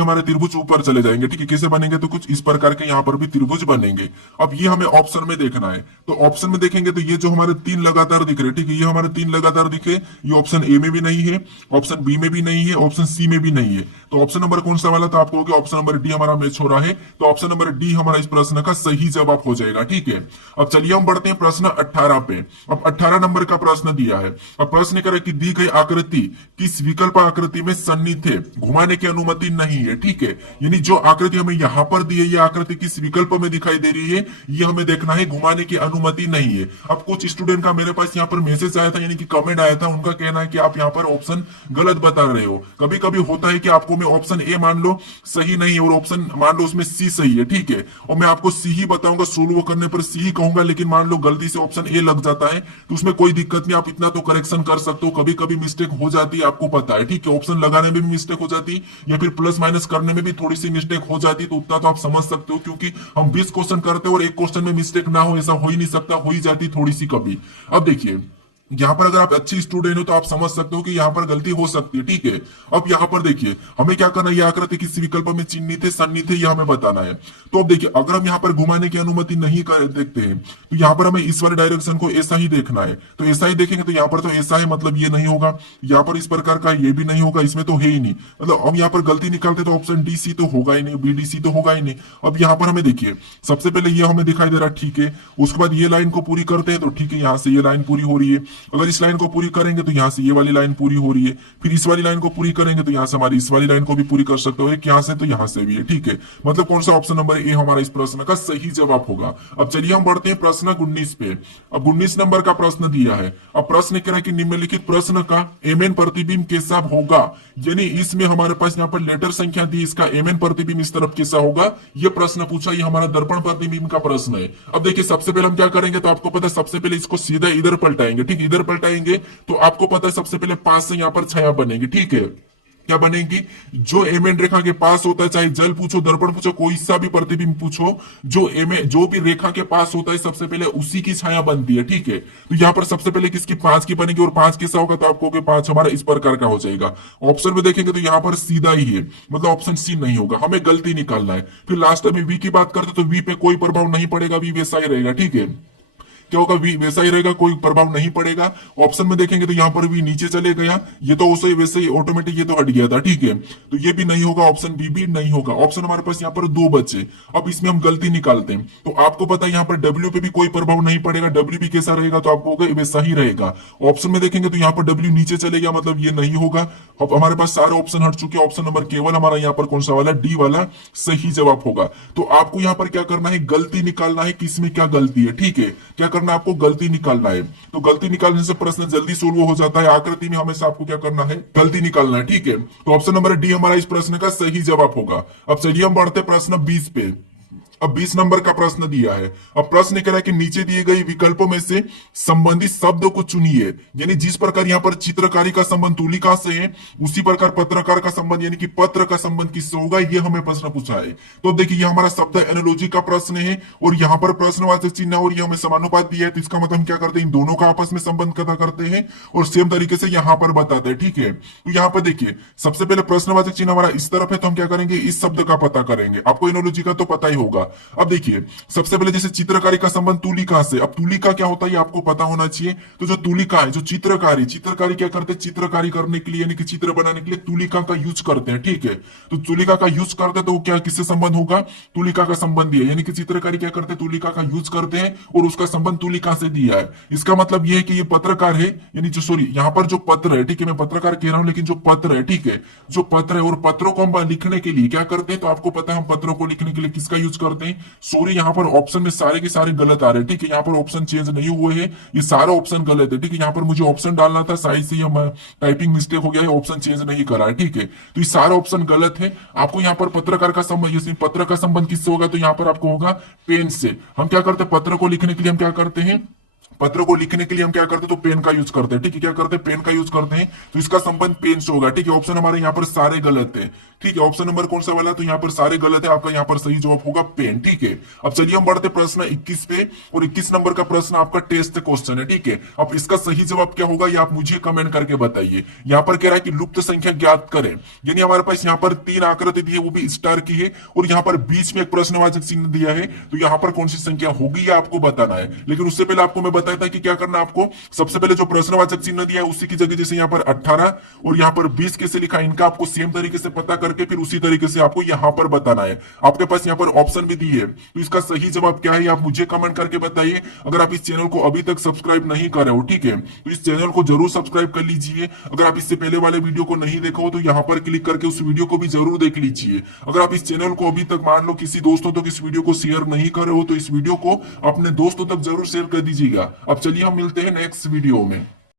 हमारे त्रिभुज ऊपर चले जाएंगे, ठीक है, कैसे बनेंगे, तो कुछ इस प्रकार के यहाँ पर भी त्रिभुज बनेंगे। अब ये हमें ऑप्शन में देखना है, तो ऑप्शन में देखेंगे तो ये जो हमारे 3 लगातार दिख रहे, ठीक है, ये हमारे 3 लगातार दिखे, ये ऑप्शन ए में भी नहीं है, ऑप्शन बी में भी नहीं है, ऑप्शन सी में भी नहीं है। तो ऑप्शन नंबर कौन सा वाला, तो आप कहोगे ऑप्शन नंबर डी हमारा मैच हो रहा है, तो ऑप्शन नंबर डी हमारा इस प्रश्न का सही जवाब हो जाएगा, ठीक है। अब चलिए हम बढ़ते हैं प्रश्न 18 पे। अब 18 नंबर का प्रश्न दिया है। अब प्रश्न करें कि दी गई आकृति किस विकल्प आकृति में सन्निहित है, घुमाने की अनुमति नहीं है, ठीक है, यानी जो आकृति हमें यहाँ पर दी है, ये आकृति किस विकल्प में दिखाई दे रही है, ये हमें देखना है, घुमाने की अनुमति नहीं है। अब कुछ स्टूडेंट का मेरे पास यहाँ पर मैसेज आया था, यानी कि कमेंट आया था, उनका कहना है कि आप यहाँ पर ऑप्शन गलत बता रहे हो। कभी कभी होता है कि आपको मैं ऑप्शन ए मान लो सही नहीं है और ऑप्शन मान लो उसमें सी सही है, ठीक है, और मैं आपको सी ही बताऊंगा, सोल्व करने पर सी ही कहूंगा, लेकिन मान लो गलती से ऑप्शन ए लग जाता है तो उसमें कोई दिक्कत नहीं, आप इतना तो करेक्शन कर सकते हो। कभी कभी मिस्टेक हो जाती है, आपको पता है, ठीक है, ऑप्शन लगाने में भी मिस्टेक हो जाती या फिर प्लस माइनस करने में भी थोड़ी सी मिस्टेक हो जाती, तो उतना तो आप समझ सकते हो, क्योंकि हम 20 क्वेश्चन करते हैं और एक क्वेश्चन में मिस्टेक ना हो ऐसा हो ही नहीं सकता, हो ही जाती थोड़ी सी कभी। अब देखिए यहाँ पर अगर आप अच्छी स्टूडेंट हो तो आप समझ सकते हो कि यहाँ पर गलती हो सकती है, ठीक है। अब यहाँ पर देखिए हमें क्या करना है, ये आकृति किसी विकल्प में चिन्हित है सन्निहित है, ये हमें बताना है। तो अब देखिए अगर हम यहाँ पर घुमाने की अनुमति नहीं देखते हैं तो यहाँ पर हमें इस वाले डायरेक्शन को ऐसा ही देखना है, तो ऐसा ही देखेंगे तो यहाँ पर तो ऐसा है, मतलब ये नहीं होगा, यहाँ पर इस प्रकार का ये भी नहीं होगा, इसमें तो है ही नहीं, मतलब हम यहाँ पर गलती निकालते तो ऑप्शन डी सी तो होगा ही नहीं, बी डी सी तो होगा ही नहीं। अब यहाँ पर हमें देखिए सबसे पहले ये हमें दिखाई दे रहा है, ठीक है, उसके बाद ये लाइन को पूरी करते हैं तो ठीक है, यहाँ से ये लाइन पूरी हो रही है। अगर इस लाइन को पूरी करेंगे तो यहाँ से ये वाली लाइन पूरी हो रही है, फिर इस वाली लाइन को पूरी करेंगे तो यहाँ से हमारी इस वाली लाइन को भी पूरी कर सकते हो, एक यहाँ से तो यहाँ से भी है। ठीक है, मतलब कौन सा ऑप्शन नंबर ए हमारा इस प्रश्न का सही जवाब होगा। अब चलिए हम बढ़ते हैं प्रश्न 19 पे। अब 19 नंबर का प्रश्न दिया है। अब प्रश्न कह रहा है कि निम्नलिखित प्रश्न का एमएन प्रतिबिंब कैसा होगा, यानी इसमें हमारे पास यहाँ पर लेटर संख्या दी, इसका एमएन प्रतिबिंब इस तरफ कैसा होगा, ये प्रश्न पूछा। ये हमारा दर्पण प्रतिबिंब का प्रश्न है। अब देखिए सबसे पहले हम क्या करेंगे, तो आपको पता है सबसे पहले इसको सीधा इधर पलटाएंगे। ठीक, इधर पलटाएंगे तो आपको पता है सबसे पहले पास से यहाँ पर छाया बनेगी। ठीक है, क्या बनेगी, जो एमएन रेखा के पास होता है, चाहे जल पूछो दर्पण पूछो कोई सा भी प्रतिबिंब पूछो, जो भी रेखा के पास होता है सबसे पहले उसी की छाया बनती है। ठीक है, तो यहाँ पर सबसे पहले किसकी 5 की बनेगी, और 5 कैसा होगा, तो आपको 5 हमारा इस प्रकार का हो जाएगा। ऑप्शन में देखेंगे तो यहाँ पर सीधा ही है, मतलब ऑप्शन सी नहीं होगा, हमें गलती निकालना है। फिर लास्ट में वी की बात करते तो वी पे कोई प्रभाव नहीं पड़ेगा, वी वैसा ही रहेगा। ठीक है, क्या होगा, वी वैसा ही रहेगा, कोई प्रभाव नहीं पड़ेगा। ऑप्शन में देखेंगे तो यहाँ पर वी नीचे चले गया, ये तो उसे वैसे ही ऑटोमेटिक ये तो हट गया था। ठीक है, तो ये भी नहीं होगा, ऑप्शन बी भी नहीं होगा। ऑप्शन हमारे पास यहाँ पर 2 बचे। अब इसमें हम गलती निकालते हैं, तो आपको पता है यहाँ पर डब्ल्यू पे भी कोई प्रभाव नहीं पड़ेगा, डब्ल्यू भी कैसा रहेगा, तो आपको होगा वैसा ही रहेगा। ऑप्शन में देखेंगे तो यहाँ पर डब्ल्यू नीचे चले गया, मतलब ये नहीं होगा। अब हमारे पास सारे ऑप्शन हट चुके, ऑप्शन नंबर केवल हमारा यहाँ पर कौन सा वाला, डी वाला सही जवाब होगा। तो आपको यहाँ पर क्या करना है, गलती निकालना है, किसमें क्या गलती है। ठीक है, क्या करना है, आपको गलती निकालना है। तो गलती निकालने से प्रश्न जल्दी सोल्व हो जाता है। आकृति में हमेशा आपको क्या करना है, गलती निकालना है। ठीक है, तो ऑप्शन नंबर डी हमारा इस प्रश्न का सही जवाब होगा। अब चलिए हम बढ़ते प्रश्न 20 पे। अब 20 नंबर का प्रश्न दिया है। अब प्रश्न कह रहा है कि नीचे दिए गए विकल्पों में से संबंधित शब्द को चुनिए, यानी जिस प्रकार यहाँ पर चित्रकारी का संबंध तुलिका से है, उसी प्रकार पत्रकार का संबंध यानी कि पत्र का संबंध किससे होगा, ये हमें प्रश्न पूछा है। तो देखिए ये हमारा शब्द एनालॉजी का प्रश्न है, और यहाँ पर प्रश्नवाचक चिन्ह और ये हमें समानुपात दिया है, तो इसका मतलब हम क्या करते हैं, इन दोनों का आपस में संबंध पता करते हैं और सेम तरीके से यहाँ पर बताते हैं। ठीक है, तो यहाँ पर देखिए सबसे पहले प्रश्नवाचक चिन्ह हमारा इस तरफ है, तो हम क्या करेंगे, इस शब्द का पता करेंगे। आपको एनालॉजी का तो पता ही होगा। अब देखिए सबसे पहले जैसे चित्रकारी का संबंध तुलिका से, अब तुलिका क्या होता है ये आपको पता होना चाहिए। तो जो तुलिका है, जो चित्रकारी क्या करते हैं, चित्रकारी करने के लिए यानी कि चित्र बनाने के लिए तुलिका का यूज करते हैं। ठीक है, तो तुलिका का यूज करते हैं, तो क्या किससे संबंध होगा, तुलिका का संबंध है, यानी कि चित्रकारी क्या करते हैं, तुलिका का यूज करते हैं और उसका संबंध तुलिका से दिया है। इसका मतलब यह है कि ये पत्रकार है, यानी जो सॉरी यहाँ पर जो पत्र है, ठीक है मैं पत्रकार कह रहा हूं लेकिन जो पत्र है, ठीक है जो पत्र है, और पत्रों को हम लिखने के लिए क्या करते हैं, तो आपको पता है हम पत्रों को लिखने के लिए किसका यूज करते हैं, सॉरी यहाँ पर ऑप्शन में सारे के सारे गलत आ रहे हैं। ठीक है, यहाँ पर ऑप्शन चेंज नहीं हुए हैं, ये सारा ऑप्शन गलत है। ठीक है, यहाँ पर मुझे ऑप्शन डालना था, साइड से टाइपिंग मिस्टेक हो गया है, ऑप्शन चेंज नहीं करा है। ठीक है, तो ये सारा ऑप्शन गलत है। आपको यहाँ पर पत्रकार का संबंध, पत्र का संबंध किससे होगा, तो यहाँ पर आपको होगा पेन से। हम क्या करते हैं, पत्र को लिखने के लिए हम क्या करते हैं, पत्र को लिखने के लिए हम क्या करते हैं, तो पेन का यूज करते हैं। ठीक है, क्या करते हैं, पेन का यूज करते हैं, तो इसका संबंध पेन से होगा। ठीक है, ऑप्शन हमारे यहाँ पर सारे गलत है। ठीक है, ऑप्शन नंबर कौन सा वाला, तो यहाँ पर सारे गलत है, आपका यहाँ पर सही जवाब होगा पेन। ठीक है, अब चलिए हम बढ़ते प्रश्न 21 पे, और 21 नंबर का प्रश्न आपका टेस्ट क्वेश्चन है। ठीक है, अब इसका सही जवाब क्या होगा ये आप मुझे कमेंट करके बताइए। यहाँ पर कह रहा है कि लुप्त संख्या ज्ञात करें, यानी हमारे पास यहाँ पर 3 आकृति दी है, वो भी स्टार की है, और यहाँ पर बीच में एक प्रश्नवाचक चिन्ह दिया है, तो यहाँ पर कौन सी संख्या होगी ये आपको बताना है। लेकिन उससे पहले आपको मैं बताया था कि क्या करना, आपको सबसे पहले जो प्रश्नवाचक चिन्ह दिया है उसी की जगह जैसे यहाँ पर 18 और यहाँ पर 20 कैसे लिखा है, इनका आपको सेम तरीके से पता करके फिर उसी तरीके से आपको यहाँ पर बताना है। आपके पास यहाँ पर ऑप्शन भी दी है, तो इसका सही जवाब क्या है आप मुझे कमेंट करके बताइए। अगर आप इस चैनल को अभी तक सब्सक्राइब नहीं कर रहे हो, ठीक है, तो इस चैनल को जरूर सब्सक्राइब कर लीजिए। अगर आप इससे पहले वाले वीडियो को नहीं देखा हो तो यहाँ पर क्लिक करके उस वीडियो को भी जरूर देख लीजिए। अगर आप इस चैनल को अभी तक मान लो किसी दोस्तों तक इस वीडियो को शेयर नहीं कर रहे हो तो इस वीडियो को अपने दोस्तों तक जरूर शेयर कर दीजिएगा। अब चलिए हम मिलते हैं नेक्स्ट वीडियो में।